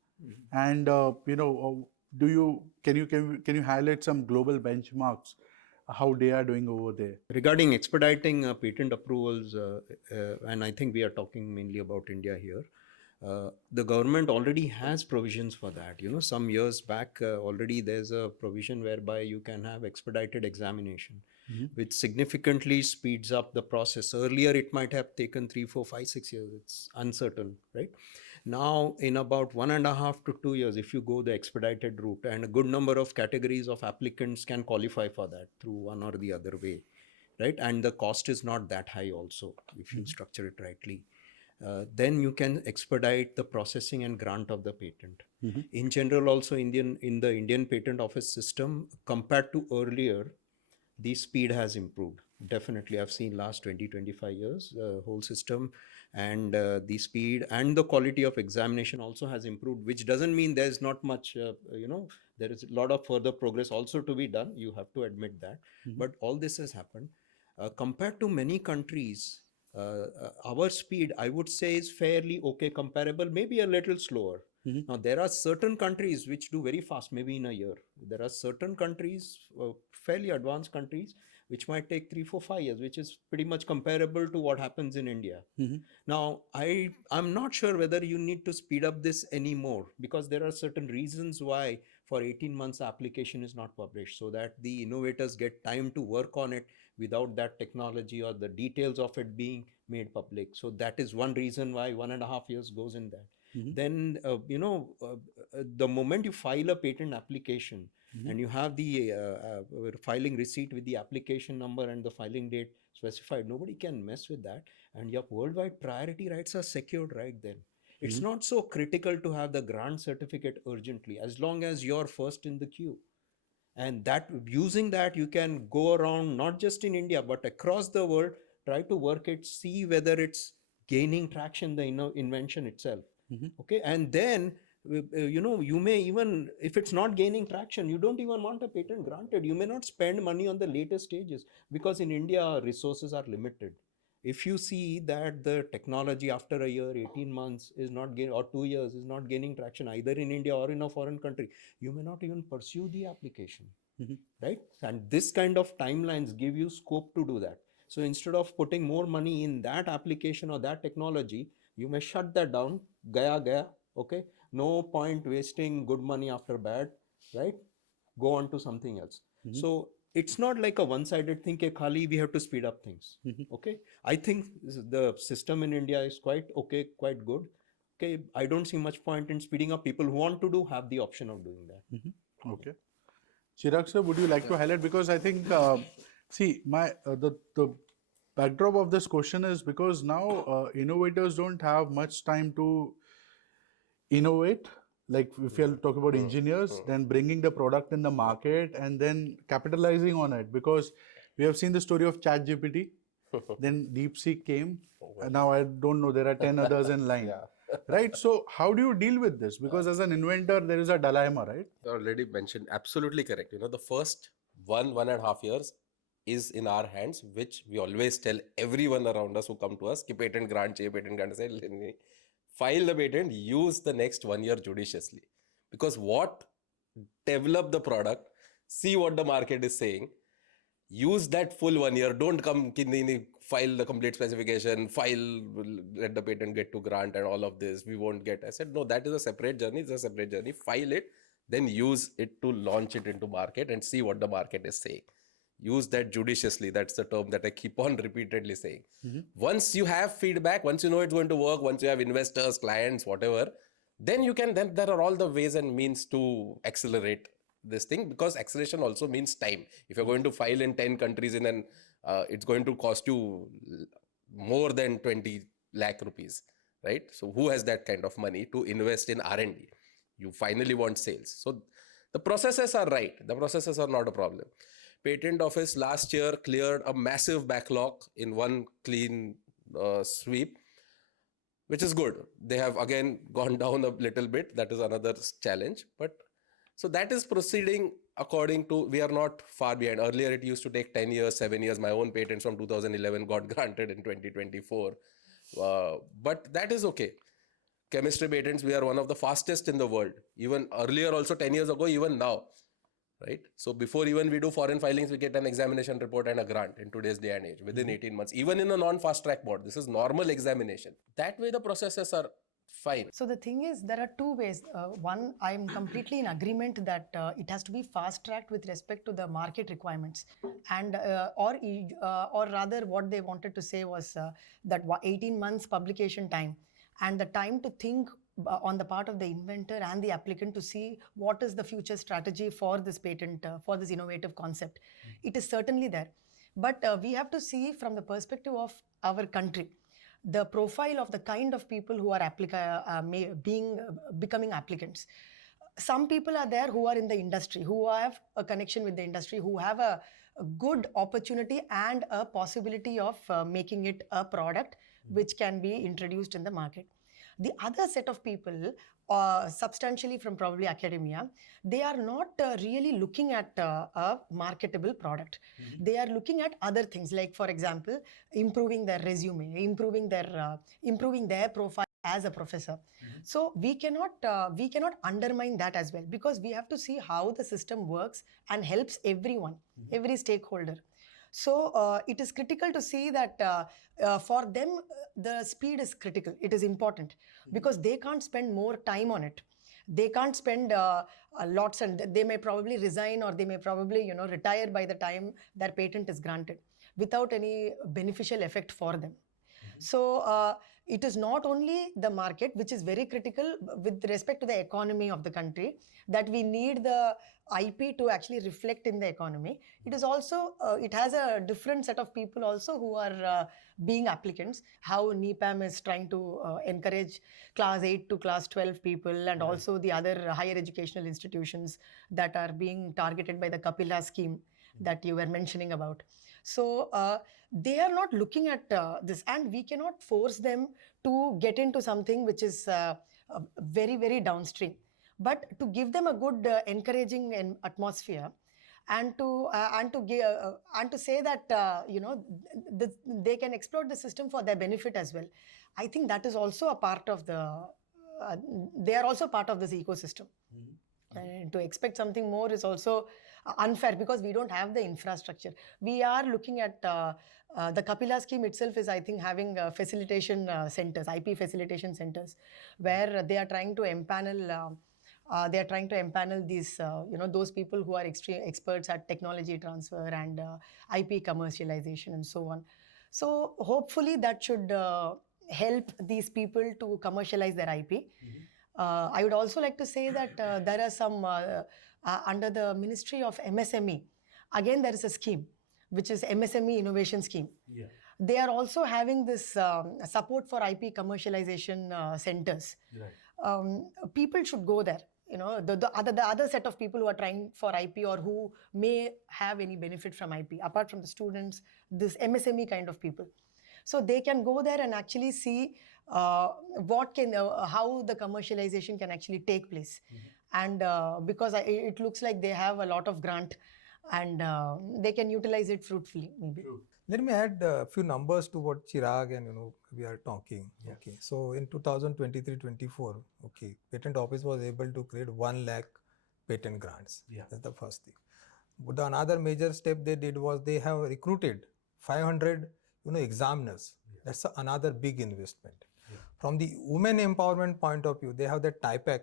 And can you highlight some global benchmarks, how they are doing over there? Regarding expediting patent approvals, and I think we are talking mainly about India here, the government already has provisions for that. Some years back, already there's a provision whereby you can have expedited examination, which significantly speeds up the process. Earlier, it might have taken 3, 4, 5, 6 years. It's uncertain, right? Now, in about 1.5 to 2 years, if you go the expedited route, and a good number of categories of applicants can qualify for that through one or the other way, right? And the cost is not that high also, if you structure it rightly. Then you can expedite the processing and grant of the patent. In general, also in the Indian Patent Office system, compared to earlier, the speed has improved. Definitely, I've seen last 20, 25 years, whole system, and the speed and the quality of examination also has improved, which doesn't mean there's not much, there is a lot of further progress also to be done. You have to admit that. But all this has happened. Compared to many countries, our speed, I would say, is fairly okay, comparable, maybe a little slower. Now, there are certain countries which do very fast, maybe in a year. There are certain countries, fairly advanced countries, which might take 3, 4, 5 years, which is pretty much comparable to what happens in India. Now, I'm not sure whether you need to speed up this anymore, because there are certain reasons why for 18 months application is not published, so that the innovators get time to work on it without that technology or the details of it being made public. So that is one reason why 1.5 years goes in that. Then, the moment you file a patent application and you have the filing receipt with the application number and the filing date specified, nobody can mess with that. And your worldwide priority rights are secured right then. It's not so critical to have the grant certificate urgently, as long as you're first in the queue. And that, using that, you can go around, not just in India, but across the world, try to work it, see whether it's gaining traction, the invention itself. Okay, and then you may even, if it's not gaining traction, you don't even want a patent granted. You may not spend money on the later stages, because in India resources are limited. If you see that the technology after a year, 18 months is not gaining, or 2 years is not gaining traction either in India or in a foreign country, you may not even pursue the application, right? And this kind of timelines give you scope to do that. So instead of putting more money in that application or that technology, you may shut that down. Gaya, okay? No point wasting good money after bad, right? Go on to something else. So it's not like a one-sided thing, khali we have to speed up things. Okay, I think the system in India is quite okay, quite good. Okay, I don't see much point in speeding up. People who want to do have the option of doing that. Okay. Chirag sir, would you like to highlight? Because I think, see, the backdrop of this question is because now innovators don't have much time to innovate. Like if you're talking about engineers, then bringing the product in the market and then capitalizing on it. Because we have seen the story of ChatGPT, then DeepSeek came, and now I don't know, there are 10 others in line. Right? So how do you deal with this? Because as an inventor, there is a dilemma, right? Already mentioned, absolutely correct. The first 1.5 years is in our hands, which we always tell everyone around us who come to us, ki patent grant chahiye, patent grant say, file the patent, use the next 1 year judiciously. Because develop the product, see what the market is saying, use that full 1 year, don't come, file the complete specification, let the patent get to grant and all of this, we won't get. I said, no, that is a separate journey, file it, then use it to launch it into market and see what the market is saying. Use that judiciously. That's the term that I keep on repeatedly saying. Once you have feedback, once you know it's going to work, once you have investors, clients, whatever, then there are all the ways and means to accelerate this thing, because acceleration also means time. If you're going to file in 10 countries it's going to cost you more than 20 lakh rupees, right? So who has that kind of money to invest in R&D? You finally want sales. So the processes are right. The processes are not a problem. Patent Office last year cleared a massive backlog in one clean sweep, which is good. They have again gone down a little bit. That is another challenge. But So that is proceeding according to, we are not far behind. Earlier, it used to take 10 years, 7 years. My own patents from 2011 got granted in 2024. But that is okay. Chemistry patents, we are one of the fastest in the world. Even earlier, also 10 years ago, even now. Right? So before even we do foreign filings, we get an examination report and a grant in today's day and age within 18 months, even in a non-fast track mode. This is normal examination. That way the processes are fine. So the thing is, there are two ways. One, I'm completely in agreement that it has to be fast-tracked with respect to the market requirements, and or rather, what they wanted to say was that 18 months publication time, and the time to think on the part of the inventor and the applicant to see what is the future strategy for this patent, for this innovative concept. It is certainly there, but we have to see from the perspective of our country, the profile of the kind of people who are becoming applicants. Some people are there who are in the industry, who have a connection with the industry, who have a good opportunity and a possibility of making it a product which can be introduced in the market. The other set of people, substantially from probably academia, they are not really looking at a marketable product. They are looking at other things, like, for example, improving their resume, improving their profile as a professor. So we cannot undermine that as well, because we have to see how the system works and helps everyone, every stakeholder. So it is critical to see that for them, the speed is critical. It is important because they can't spend more time on it. They can't spend lots, and they may probably resign, or they may probably retire by the time their patent is granted without any beneficial effect for them. So it is not only the market, which is very critical with respect to the economy of the country, that we need the IP to actually reflect in the economy. It is also, it has a different set of people also who are being applicants. How NEPAM is trying to encourage class 8 to class 12 people, and also the other higher educational institutions that are being targeted by the Kapila scheme that you were mentioning about. So they are not looking at this, and we cannot force them to get into something which is very, very downstream. But to give them a good encouraging atmosphere, and to say that they can explore the system for their benefit as well. I think that is also a part of the. They are also part of this ecosystem. And to expect something more is also unfair, because we don't have the infrastructure. We are looking at the Kapila scheme itself is, I think, having facilitation centers, IP facilitation centers, where they are trying to empanel. They are trying to empanel these, those people who are extreme experts at technology transfer and IP commercialization and so on. So hopefully that should help these people to commercialize their IP. I would also like to say that there are some, under the Ministry of MSME, again there is a scheme, which is MSME Innovation Scheme. Yeah. They are also having this support for IP commercialization centers. Right. People should go there. The other set of people who are trying for IP, or who may have any benefit from IP, apart from the students, this MSME kind of people. So they can go there and actually see how the commercialization can actually take place. And because it looks like they have a lot of grant, and they can utilize it fruitfully, maybe. True. Let me add a few numbers to what Chirag and we are talking. Yeah. Okay, so in 2023-24, okay, Patent Office was able to create 1 lakh patent grants. Yeah. That's the first thing. But another major step they did was they have recruited 500 examiners. Yeah. That's another big investment. Yeah. From the women empowerment point of view, they have the TIPAC,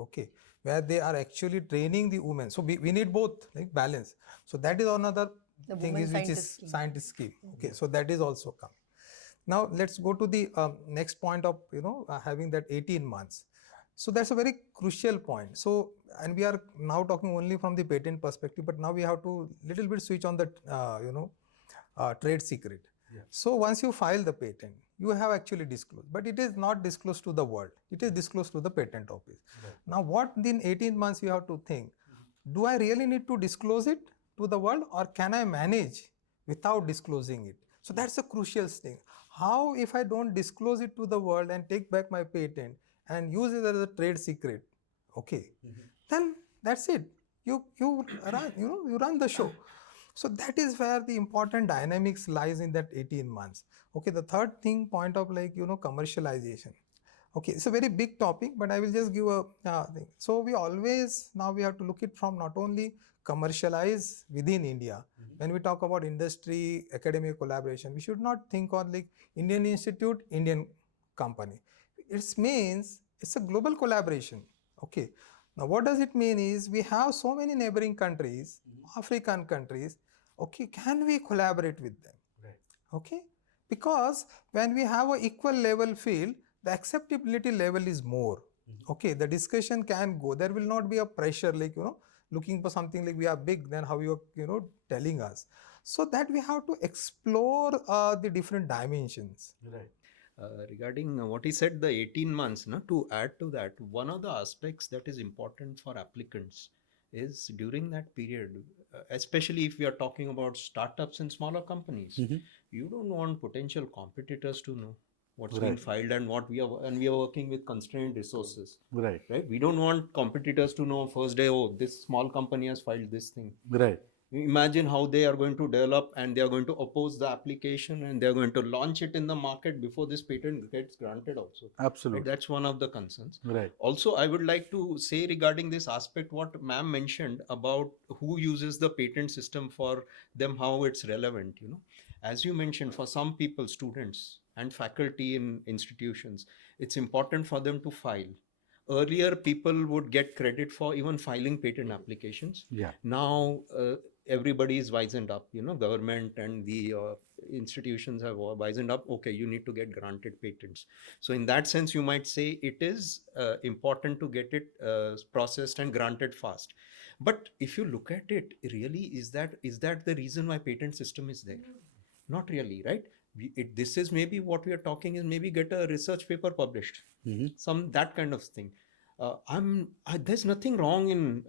okay, where they are actually training the women. So we need both, like balance. So that is another thing, which is scientist scheme. Okay, so that is also come. Now let's go to the next point of having that 18 months. So that's a very crucial point. So, and we are now talking only from the patent perspective, but now we have to little bit switch on the trade secret. Yeah. So once you file the patent, you have actually disclosed, but it is not disclosed to the world. It is disclosed to the patent office. Right. Now what in 18 months you have to think, do I really need to disclose it to the world, or can I manage without disclosing it? So that's a crucial thing. How if I don't disclose it to the world and take back my patent and use it as a trade secret, okay, then That's it. You run, you run the show. So that is where the important dynamics lies in that 18 months. Okay, the third thing, point of commercialization. Okay, it's a very big topic, but I will just give a thing. So now we have to look it from not only commercialize within India. When we talk about industry, academic collaboration, we should not think on like Indian institute, Indian company. It means it's a global collaboration. Okay. Now, what does it mean is we have so many neighboring countries, African countries. Okay, can we collaborate with them? Right. Okay, because when we have an equal level field, the acceptability level is more. Okay, the discussion can go. There will not be a pressure like looking for something like we are big, then how you are telling us. So that we have to explore the different dimensions. Right. Regarding what he said, the 18 months, to add to that, one of the aspects that is important for applicants is during that period, especially if we are talking about startups and smaller companies, you don't want potential competitors to know what's been filed and we are working with constrained resources. Right. Right? We don't want competitors to know first day, oh, this small company has filed this thing. Right. Imagine how they are going to develop and they are going to oppose the application and they are going to launch it in the market before this patent gets granted also. Absolutely. Right? That's one of the concerns. Right. Also, I would like to say regarding this aspect, what ma'am mentioned about who uses the patent system for them, how it's relevant, As you mentioned, for some people, students and faculty in institutions, it's important for them to file. Earlier, people would get credit for even filing patent applications. Yeah. Now, everybody is wisened up, government and the institutions have wisened up. Okay, you need to get granted patents. So in that sense, you might say it is important to get it processed and granted fast. But if you look at it, really, is that the reason why patent system is there? Not really, right? This is maybe what we are talking is maybe get a research paper published, that kind of thing. There's nothing wrong in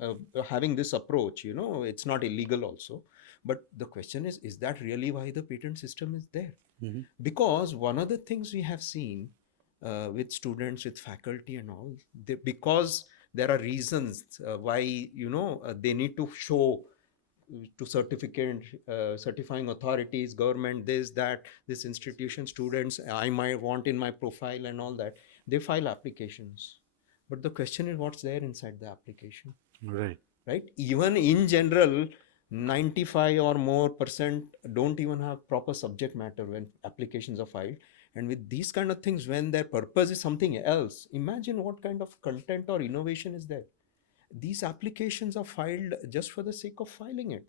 having this approach, it's not illegal also. But the question is that really why the patent system is there? Because one of the things we have seen with students, with faculty and all, because there are reasons why, they need to show to certifying authorities, government, this institution, students, I might want in my profile and all that, they file applications. But the question is what's there inside the application? Right. Right? Even in general, 95 or more % don't even have proper subject matter when applications are filed. And with these kind of things, when their purpose is something else, imagine what kind of content or innovation is there. These applications are filed just for the sake of filing it.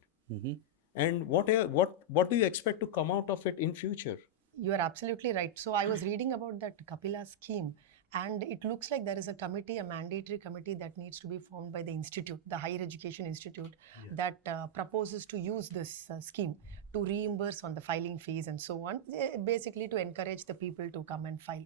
And what do you expect to come out of it in future? You are absolutely right. So I was reading about that Kapila scheme, and it looks like there is a committee, a mandatory committee that needs to be formed by the institute, the higher education institute, that proposes to use this scheme to reimburse on the filing fees and so on, basically to encourage the people to come and file.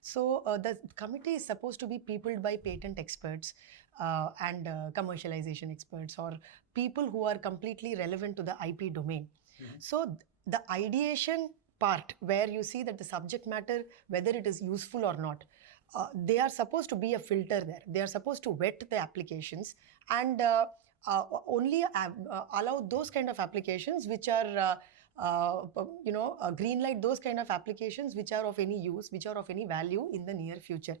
So the committee is supposed to be peopled by patent experts and commercialization experts, or people who are completely relevant to the IP domain. So the ideation part, where you see that the subject matter, whether it is useful or not, they are supposed to be a filter there. They are supposed to vet the applications and only allow those kind of applications which are green light those kind of applications which are of any use, which are of any value in the near future.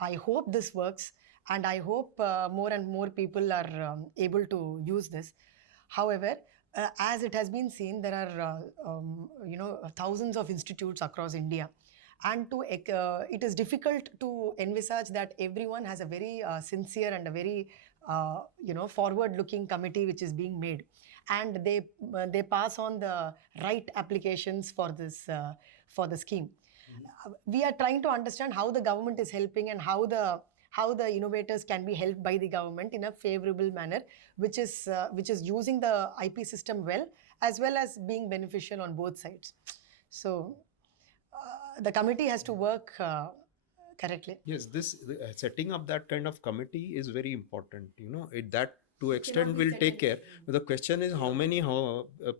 I hope this works, and I hope more and more people are able to use this. However, as it has been seen, there are thousands of institutes across India, and it is difficult to envisage that everyone has a very sincere and a very forward-looking committee which is being made, and they pass on the right applications for this for the scheme. We are trying to understand how the government is helping and how the innovators can be helped by the government in a favorable manner, which is using the IP system well as being beneficial on both sides. So the committee has to work correctly. Yes, setting up that kind of committee is very important. That to extent will take care. But the question is how many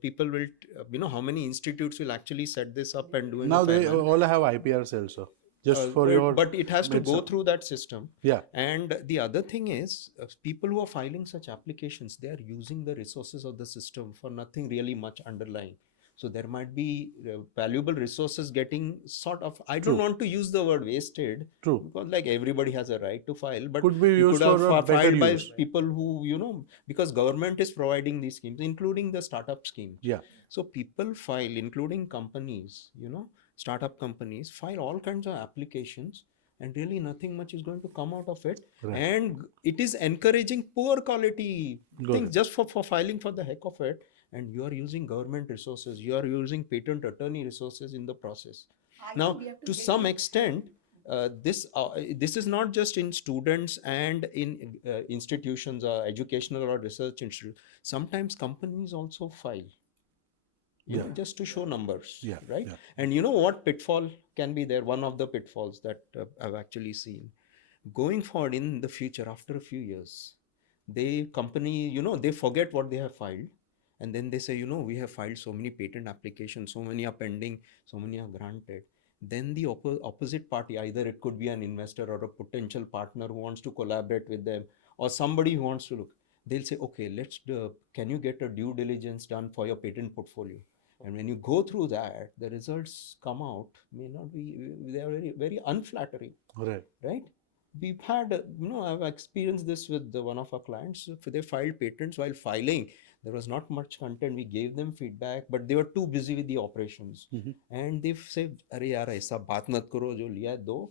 people will, how many institutes will actually set this up and do it. Now they all have IPR cells, sir. Just for your but it has to it's go a- through that system. Yeah, And the other thing is, people who are filing such applications, they are using the resources of the system for nothing really much underlying. So there might be valuable resources getting sort of, I don't True. want to use the word wasted, True. because like everybody has a right to file, but Could be we used could have for a better filed by use. people who, you know, because government is providing these schemes, including the startup scheme. Yeah, So people file, including companies, you know, startup companies file all kinds of applications, and really nothing much is going to come out of it. Right. And it is encouraging poor quality Got things it. just for filing for the heck of it. And you are using government resources, you are using patent attorney resources in the process. Now, to some extent, this is not just in students and in institutions or educational or research institutes. Sometimes companies also file, you know, just to show numbers, Yeah, right? yeah. And you know what pitfall can be there? One of the pitfalls that I've actually seen going forward in the future, after a few years, company, you know, they forget what they have filed, and then they say, you know, we have filed so many patent applications, so many are pending, so many are granted. Then the opposite party, either it could be an investor or a potential partner who wants to collaborate with them, or somebody who wants to look, they'll say, okay, can you get a due diligence done for your patent portfolio? And when you go through that, the results come out, may not be, they are very, very unflattering, Right. right? We've had, you know, I've experienced this with one of our clients. They filed patents. While filing, there was not much content. We gave them feedback, but they were too busy with the operations. And they've said, "Arey yaar, aisa baat mat karo, jo liya hai do,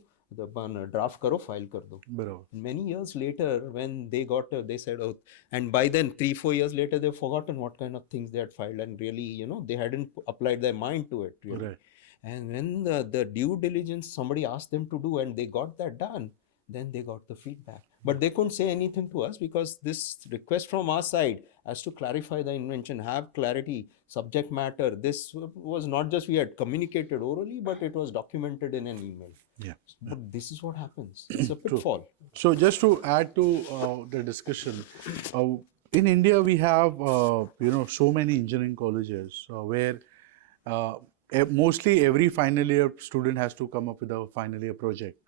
draft karo, file kar do." Bro. Many years later, when they got, they said, oh, and by then 3-4 years later, they've forgotten what kind of things they had filed, and really, you know, they hadn't applied their mind to it really. Right. And when the due diligence somebody asked them to do, and they got that done, then they got the feedback. But they couldn't say anything to us, because this request from our side as to clarify the invention, have clarity, subject matter, this was not just we had communicated orally, but it was documented in an email. Yeah. But this is what happens. It's a pitfall. So just to add to the discussion, in India we have so many engineering colleges where mostly every final year student has to come up with a final year project,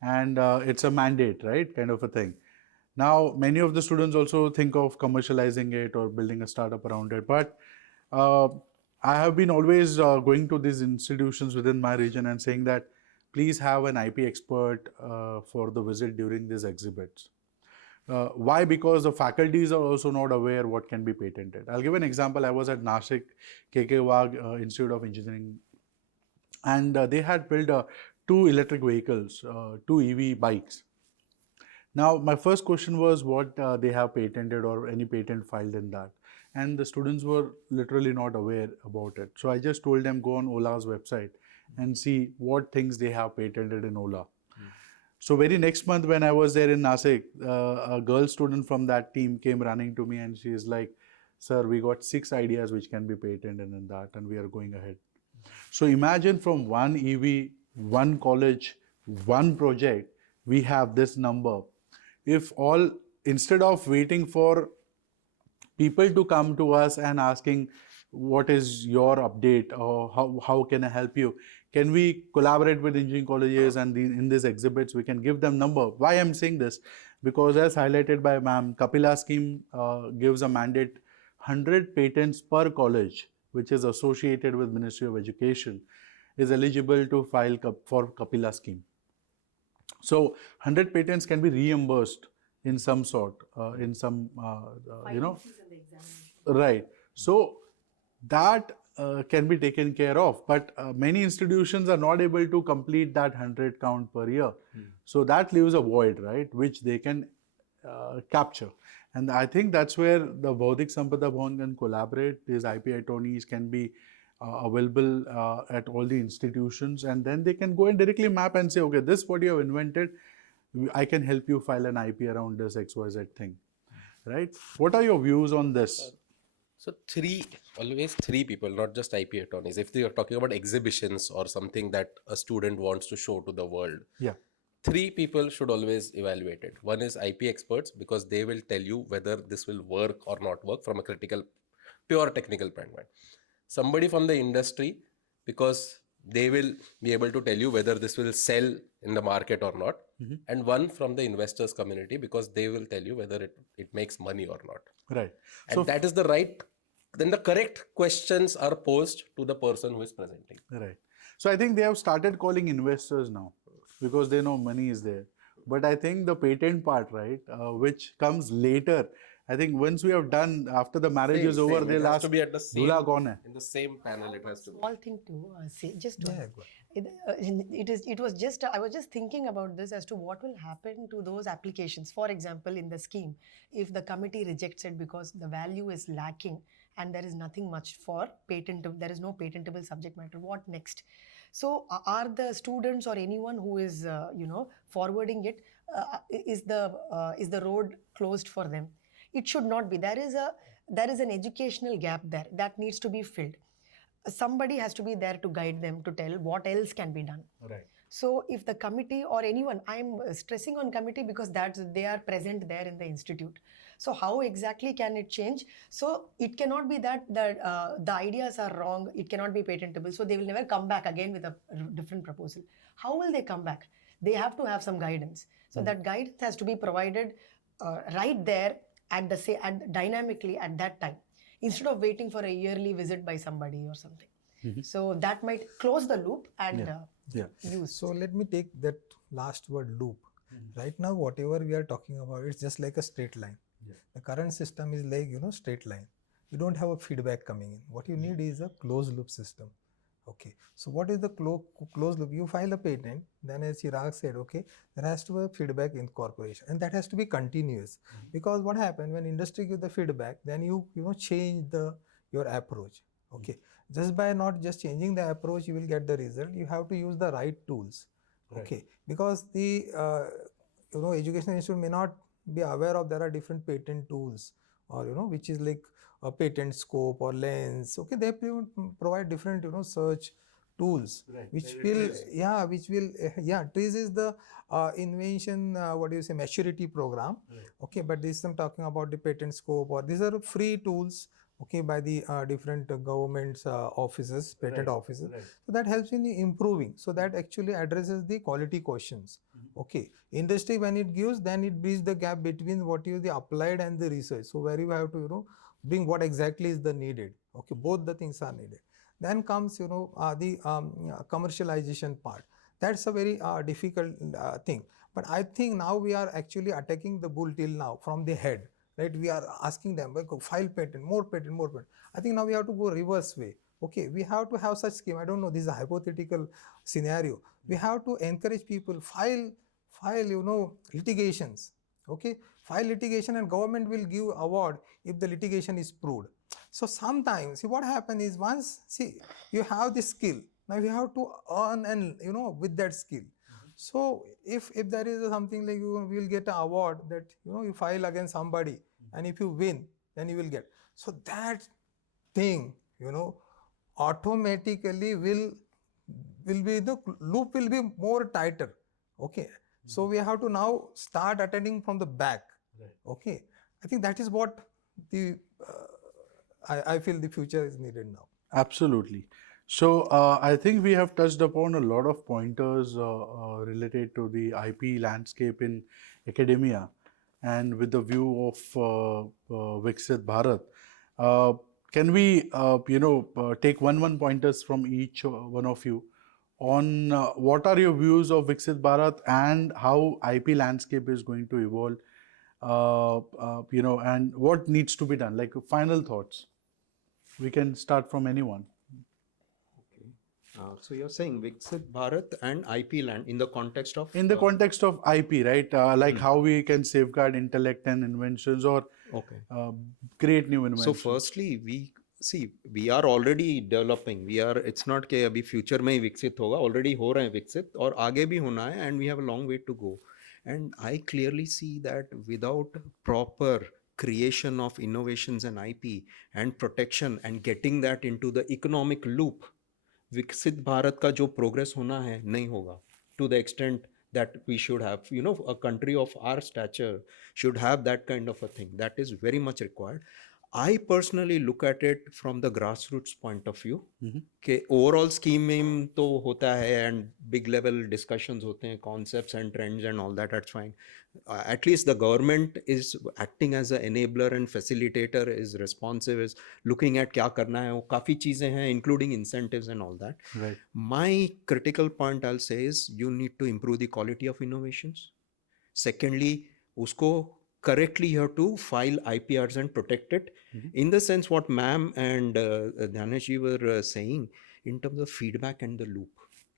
and it's a mandate, right, kind of a thing. Now many of the students also think of commercializing it or building a startup around it, but I have been always going to these institutions within my region and saying that please have an IP expert for the visit during these exhibits. Why? Because the faculties are also not aware what can be patented. I'll give an example. I was at Nashik KK Wag Institute of Engineering, and they had built 2 electric vehicles, 2 EV bikes. Now, my first question was what they have patented or any patent filed in that. And the students were literally not aware about it. So I just told them go on Ola's website and see what things they have patented in Ola. So very next month when I was there in Nashik, a girl student from that team came running to me and she is like, sir, we got 6 ideas which can be patented in that and we are going ahead. So imagine from one EV, one college, one project, we have this number. If all, instead of waiting for people to come to us and asking what is your update or how can I help you, can we collaborate with engineering colleges and in these exhibits we can give them number. Why I'm saying this? Because as highlighted by ma'am, Kapila scheme gives a mandate 100 patents per college which is associated with Ministry of Education is eligible to file for Kapila scheme. So 100 patents can be reimbursed in some sort, in some, right. So that can be taken care of, but many institutions are not able to complete that 100 count per year. So that leaves a void, right, which they can capture. And I think that's where the Baudik Sampada Bhavan can collaborate. These IP attorneys can be available at all the institutions, and then they can go and directly map and say, okay, this what you have invented, I can help you file an IP around this XYZ thing, right? What are your views on this? So always three people, not just IP attorneys. If they are talking about exhibitions or something that a student wants to show to the world, Yeah. 3 people should always evaluate it. One is IP experts, because they will tell you whether this will work or not work from a pure technical standpoint. Somebody from the industry, because they will be able to tell you whether this will sell in the market or not, and one from the investors community, because they will tell you whether it makes money or not. Right. And So that is the right, then the correct questions are posed to the person who is presenting. right. So I think they have started calling investors now because they know money is there. But I think the patent part, right, which comes later. I think once we have done, after the marriage is over, It they'll has ask, to be at the same, "Dula kaun hai?" in the same panel. It has to be. Small thing to say, just one. Yeah, go It was just I was just thinking about this as to what will happen to those applications. For example, in the scheme, if the committee rejects it because the value is lacking and there is nothing much for there is no patentable subject matter, what next? So are the students or anyone who is forwarding it, is the road closed for them? It should not be. There is an educational gap there that needs to be filled. Somebody has to be there to guide them, to tell what else can be done. Right. So if the committee or anyone, I'm stressing on committee because they are present there in the institute. So how exactly can it change? So it cannot be that the ideas are wrong, it cannot be patentable, so they will never come back again with a different proposal. How will they come back? They have to have some guidance. So that guidance has to be provided right there dynamically at that time, instead of waiting for a yearly visit by somebody or something. So that might close the loop and use. So let me take that last word, loop. Right now, whatever we are talking about, it's just like a straight line. The current system is like, straight line. You don't have a feedback coming in. What you need is a closed loop system. Okay. So what is the closed loop? You file a patent, then as Chirag said, okay, there has to be a feedback incorporation, and that has to be continuous. Because what happens when industry gives the feedback, then you change your approach. Okay. Just by not just changing the approach, you will get the result. You have to use the right tools. Okay. Because the educational institute may not be aware of there are different patent tools, or which is like a patent scope or lens. Okay, they provide different search tools, which will TRIZ is the invention maturity program. Okay, but this I'm talking about the patent scope, or these are free tools, okay, by the different government's offices, patent offices. So that helps in improving. So that actually addresses the quality questions. Okay, industry when it gives, then it bridges the gap between what is the applied and the research. So where you have to bring what exactly is the needed. Okay, both the things are needed. Then comes the commercialization part. That's a very difficult thing. But I think now we are actually attacking the bull till now from the head. Right, we are asking them, file patent, more patent, more patent. I think now we have to go reverse way. Okay, we have to have such scheme. I don't know, this is a hypothetical scenario. We have to encourage people, file litigations. Okay, file litigation and government will give award if the litigation is proved. So sometimes, see what happens is once, you have the skill, now you have to earn and with that skill. So if there is something like you will get an award that you file against somebody, and if you win, then you will get. So that thing automatically will be, the loop will be more tighter. Okay. So we have to now start attending from the back. Okay. I think that is what the I feel the future is needed now. Absolutely. So I think we have touched upon a lot of pointers related to the IP landscape in academia, and with the view of Viksit Bharat. Can we take one pointers from each one of you on what are your views of Viksit Bharat and how IP landscape is going to evolve, and what needs to be done, like final thoughts. We can start from anyone. So you're saying Viksit Bharat and IP land in the context of? In the context of IP, right? Like how we can safeguard intellect and inventions, or create new inventions. So firstly, we are already developing. It's not कि अभी future में ही विकसित होगा. Already हो रहे हैं विकसित और आगे भी होना है, and we have a long way to go. And I clearly see that without proper creation of innovations and IP and protection and getting that into the economic loop, विकसित भारत का जो प्रोग्रेस होना है नहीं होगा to the extent that we should have. A country of our stature should have that kind of a thing. That is very much required. I personally look at it from the grassroots point of view. Mhm. कि overall scheme में तो होता है and big level discussions होते हैं, concepts and trends and all that, that's fine. At least the government is acting as an enabler and facilitator, is responsive, is looking at क्या करना है. वो काफ़ी चीज़ें हैं including incentives and all that. Right. My critical point I'll say is you need to improve the quality of innovations. Secondly, उसको correctly you have to file IPRs and protect it. In the sense what ma'am and Dhyanesh were saying in terms of feedback and the loop,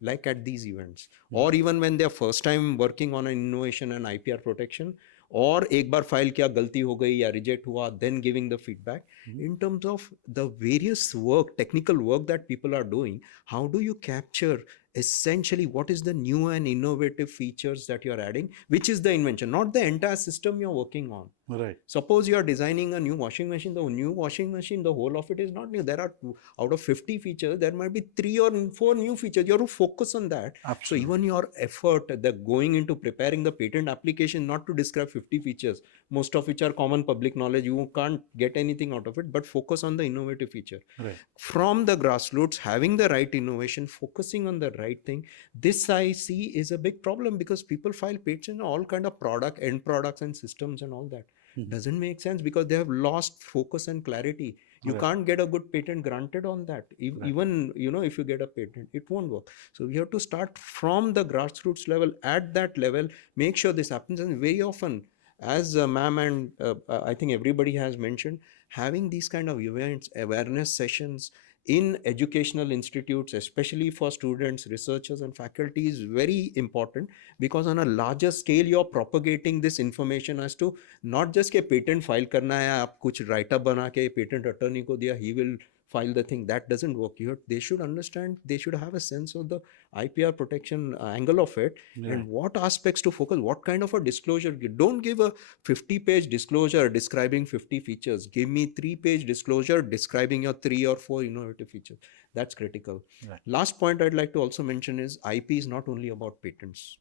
like at these events, or even when they're first time working on an innovation and IPR protection, और एक बार file किया, गलती हो गई या reject हुआ, then giving the feedback. In terms of the various work, technical work that people are doing, how do you capture essentially what is the new and innovative features that you're adding, which is the invention, not the entire system you're working on. Right. Suppose you are designing a new washing machine, the new washing machine, the whole of it is not new. There are out of 50 features, there might be 3 or 4 new features. You have to focus on that. Absolutely. So even your effort, the going into preparing the patent application, not to describe 50 features, most of which are common public knowledge, you can't get anything out of it, but focus on the innovative feature. Right. From the grassroots, having the right innovation, focusing on the right thing, this I see is a big problem, because people file patents on all kind of product, end products and systems and all that. Doesn't make sense, because they have lost focus and clarity. You Right. can't get a good patent granted on that. Even, if you get a patent, it won't work. So you have to start from the grassroots level. At that level, make sure this happens. And very often, as ma'am and I think everybody has mentioned, having these kind of events, awareness sessions in educational institutes, especially for students, researchers and faculty, is very important, because on a larger scale you're propagating this information as to not just के patent file करना है, आप कुछ write up बना के patent attorney को दिया, he will file the thing. That doesn't work. They should understand, they should have a sense of the IPR protection angle of it, and what aspects to focus, what kind of a disclosure. Don't give a 50-page disclosure describing 50 features. Give me 3-page disclosure describing your 3 or 4 innovative features. That's critical. Right. Last point I'd like to also mention is IP is not only about patents.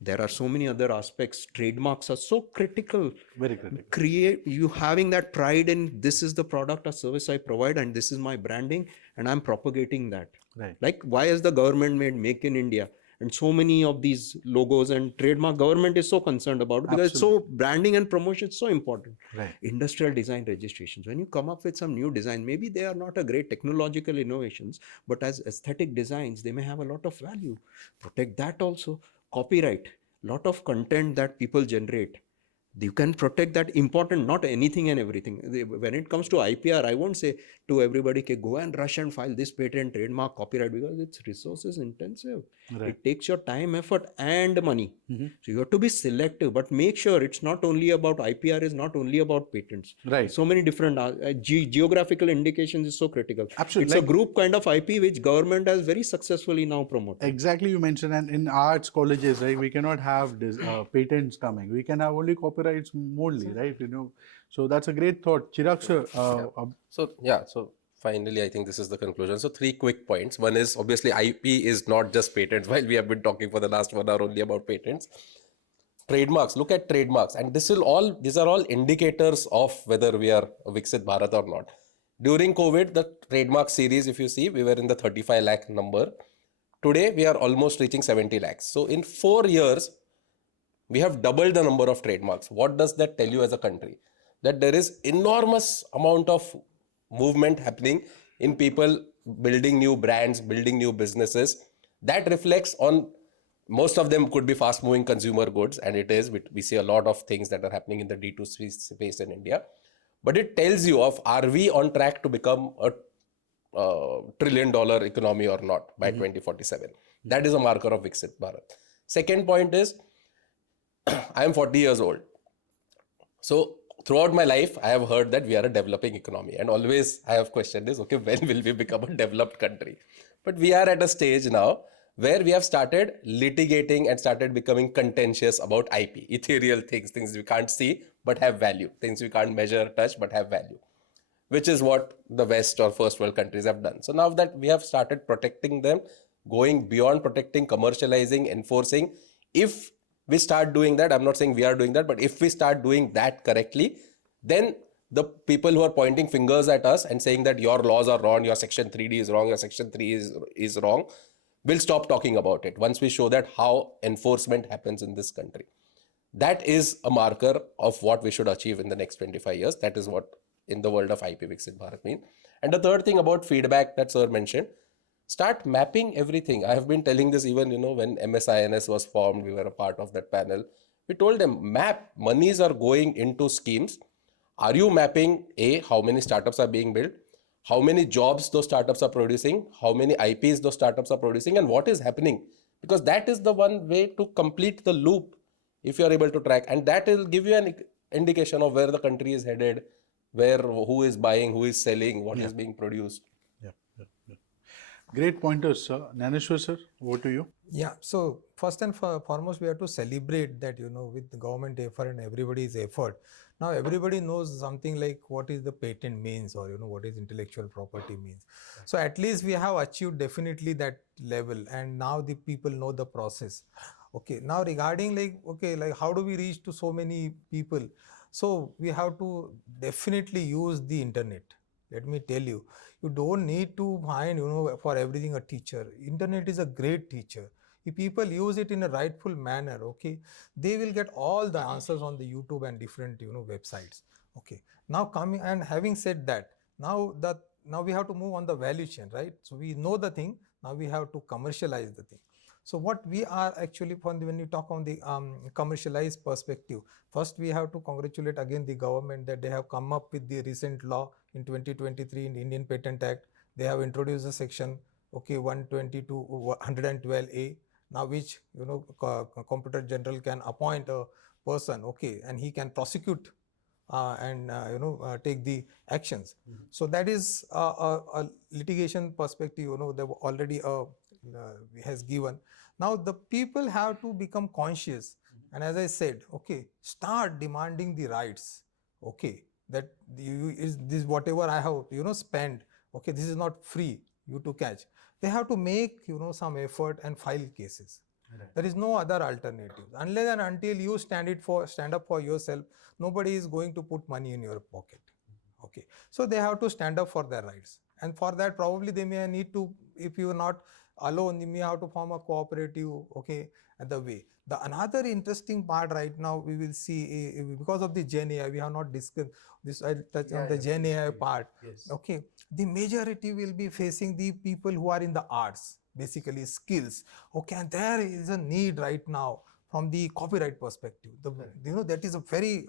There are so many other aspects. Trademarks are so critical. Very critical. Create you having that pride in, this is the product or service I provide and this is my branding and I'm propagating that. Right. Like, why has the government made Make in India? And so many of these logos and trademark government is so concerned about it, because it's so branding and promotion is so important. Right. Industrial design registrations. When you come up with some new design, maybe they are not a great technological innovations, but as aesthetic designs, they may have a lot of value. Protect that also. Copyright, lot of content that people generate. You can protect that. Important, not anything and everything. When it comes to IPR, I won't say to everybody, okay, go and rush and file this patent, trademark, copyright, because it's resources intensive. Right. It takes your time, effort and money. So you have to be selective, but make sure it's not only about IPR, is not only about patents. Right. So many different geographical indications is so critical. Absolutely. It's a group kind of IP which government has very successfully now promoted. Exactly, you mentioned, and in arts colleges, right, we cannot have patents coming. We can have only copyrights only, right? So that's a great thought. Chirag sir, So finally, I think this is the conclusion. So 3 quick points. One is, obviously IP is not just patents, while we have been talking for the last 1 hour only about patents. Trademarks, look at trademarks, and these are all indicators of whether we are a Viksit Bharat or not. During COVID, the trademark series, if you see, we were in the 35 lakh number. Today, we are almost reaching 70 lakhs. So in 4 years, we have doubled the number of trademarks. What does that tell you as a country? That there is enormous amount of movement happening in people building new brands, building new businesses. That reflects on, most of them could be fast moving consumer goods, and it is. We see a lot of things that are happening in the D2C space in India. But it tells you of, are we on track to become a $1 trillion economy or not by 2047? That is a marker of Viksit Bharat. Second point is, I am 40 years old. So throughout my life, I have heard that we are a developing economy. And always I have questioned this, okay, when will we become a developed country? But we are at a stage now where we have started litigating and started becoming contentious about IP, ethereal things we can't see but have value, things we can't measure, touch but have value, which is what the West or first world countries have done. So now that we have started protecting them, going beyond protecting, commercializing, enforcing, if we start doing that, I'm not saying we are doing that, but if we start doing that correctly, then the people who are pointing fingers at us and saying that your laws are wrong, your section 3D is wrong, your section 3 is wrong, will stop talking about it once we show that how enforcement happens in this country. That is a marker of what we should achieve in the next 25 years. That is what in the world of IP Viksit Bharat mean. And the third thing about feedback that sir mentioned, start mapping everything. I have been telling this even, when MSINS was formed, we were a part of that panel. We told them, map, monies are going into schemes. Are you mapping how many startups are being built, how many jobs those startups are producing, how many IPs those startups are producing, and what is happening? Because that is the one way to complete the loop if you are able to track, and that will give you an indication of where the country is headed, who is buying, who is selling, what is being produced. Yeah. Great pointers, sir. Naneshwar sir, over to you. Yeah, so first and foremost, we have to celebrate that, with the government effort and everybody's effort. Now everybody knows something like what is the patent means, or what is intellectual property means. So at least we have achieved definitely that level, and now the people know the process. Okay, now regarding like how do we reach to so many people? So we have to definitely use the internet. Let me tell you, you don't need to find, for everything a teacher. Internet is a great teacher. If people use it in a rightful manner, okay, they will get all the answers on the YouTube and different, websites. Okay, now coming and having said that, now we have to move on the value chain, right? So we know the thing, now we have to commercialize the thing. So what we are actually, when you talk on the commercialized perspective, first we have to congratulate again the government that they have come up with the recent law in 2023 in the Indian Patent Act. They have introduced a section, 122, 112A, now which, Comptroller General can appoint a person, and he can prosecute and take the actions. So that is a litigation perspective, they've already has given. Now the people have to become conscious, and as I said, start demanding the rights. That is this whatever I have spent. This is not free you to catch. They have to make some effort and file cases. Right. There is no other alternative. Unless and until you stand up for yourself, nobody is going to put money in your pocket. So they have to stand up for their rights, and for that probably they may need to, if you are not alone, you may have to form a cooperative. At the way. The another interesting part right now we will see, because of the Gen AI, we have not discussed this. I touch on the Gen AI part. Yes. The majority will be facing the people who are in the arts, basically skills. And there is a need right now from the copyright perspective. That is a very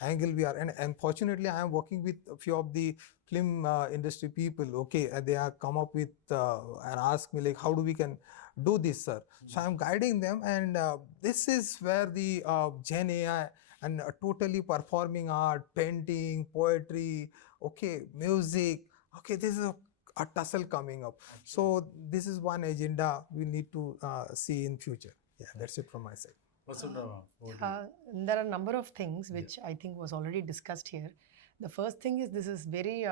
angle we are, and unfortunately I am working with a few of the film industry people. And they have come up with and ask me like, how do we can do this, sir? So I'm guiding them, and this is where the Gen AI and totally performing art, painting, poetry, music, this is a tussle coming up. So this is one agenda we need to see in future. Yeah, that's it from my side. There are a number of things which I think was already discussed here. The first thing is, this is very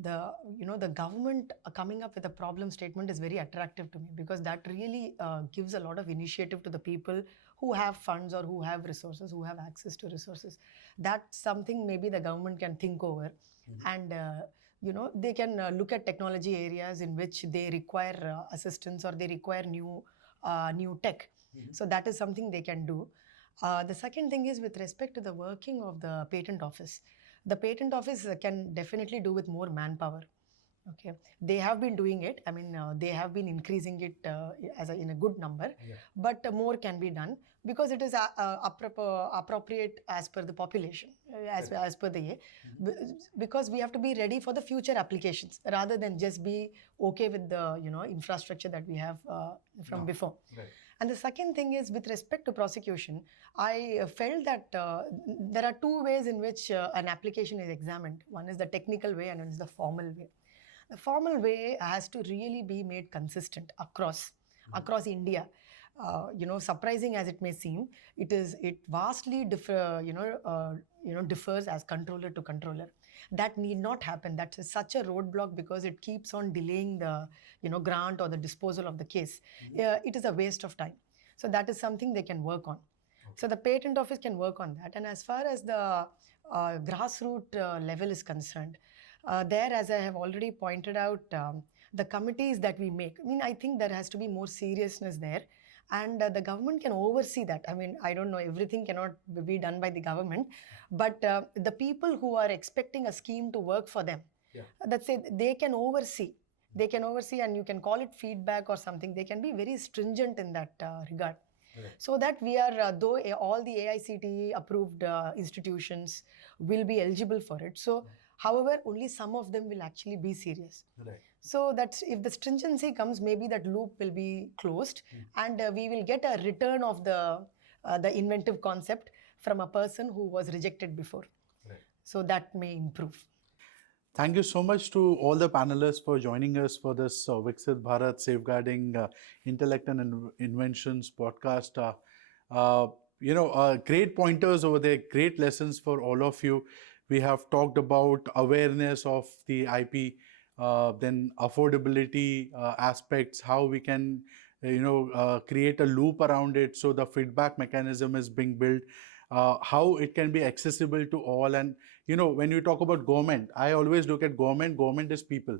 the government coming up with a problem statement is very attractive to me, because that really gives a lot of initiative to the people who have funds or who have resources, who have access to resources. That's something maybe the government can think over. And they can look at technology areas in which they require assistance, or they require new tech. So that is something they can do. The second thing is with respect to the working of the patent office. The patent office can definitely do with more manpower. They have been doing it. I mean, they have been increasing it in a good number, but more can be done, because it is appropriate as per the population, as per the because we have to be ready for the future applications rather than just be okay with the infrastructure that we have from before. Right. And the second thing is with respect to prosecution, I felt that there are two ways in which an application is examined. One is the technical way, and one is the formal way. The formal way has to really be made consistent across India. Surprising as it may seem, it vastly differs as controller to controller. That need not happen. That's such a roadblock, because it keeps on delaying the grant or the disposal of the case. It is a waste of time. So that is something they can work on. So the patent office can work on that. And as far as the grassroots level is concerned, there, as I have already pointed out, the committees that we make, I mean, I think there has to be more seriousness there. And the government can oversee that. I mean, I don't know, everything cannot be done by the government, but the people who are expecting a scheme to work for them, that's it, they can oversee. They can oversee, and you can call it feedback or something. They can be very stringent in that regard. So that we are, though all the AICTE approved institutions will be eligible for it. So, however, only some of them will actually be serious. So that's, if the stringency comes, maybe that loop will be closed, and we will get a return of the inventive concept from a person who was rejected before. So that may improve. Thank you so much to all the panelists for joining us for this Viksit Bharat Safeguarding Intellect and Inventions podcast. Great pointers over there, great lessons for all of you. We have talked about awareness of the IP, then affordability aspects, how we can create a loop around it so the feedback mechanism is being built, how it can be accessible to all. And when you talk about government, I always look at government is people.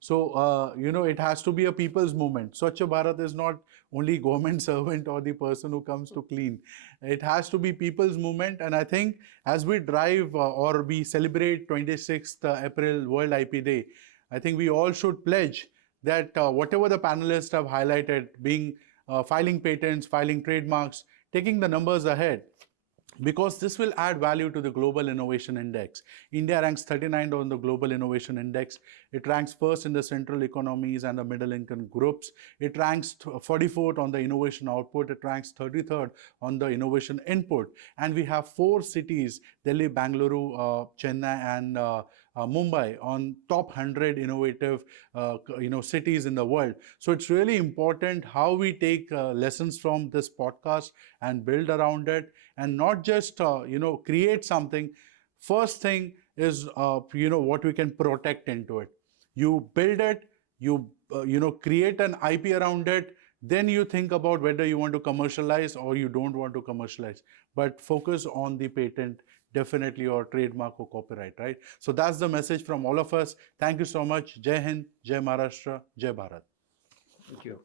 So it has to be a people's movement. Swachh Bharat is not only government servant or the person who comes to clean. It has to be people's movement. And I think as we drive or we celebrate 26th April World IP Day, I think we all should pledge that whatever the panelists have highlighted, being filing patents, filing trademarks, taking the numbers ahead, because this will add value to the Global Innovation Index. India ranks 39 on the Global Innovation Index. It ranks first in the central economies and the middle income groups. It ranks 44th on the innovation output. It ranks 33rd on the innovation input. And we have 4 cities, Delhi, Bangalore, Chennai, and Mumbai, on top 100 innovative cities in the world. So it's really important how we take lessons from this podcast and build around it, and not just create something. First thing is what we can protect into it. You build it, you create an IP around it, then you think about whether you want to commercialize or you don't want to commercialize. But focus on the patent, definitely, or trademark or copyright, right? So that's the message from all of us. Thank you so much. Jai Hind, Jai Maharashtra, Jai Bharat. Thank you.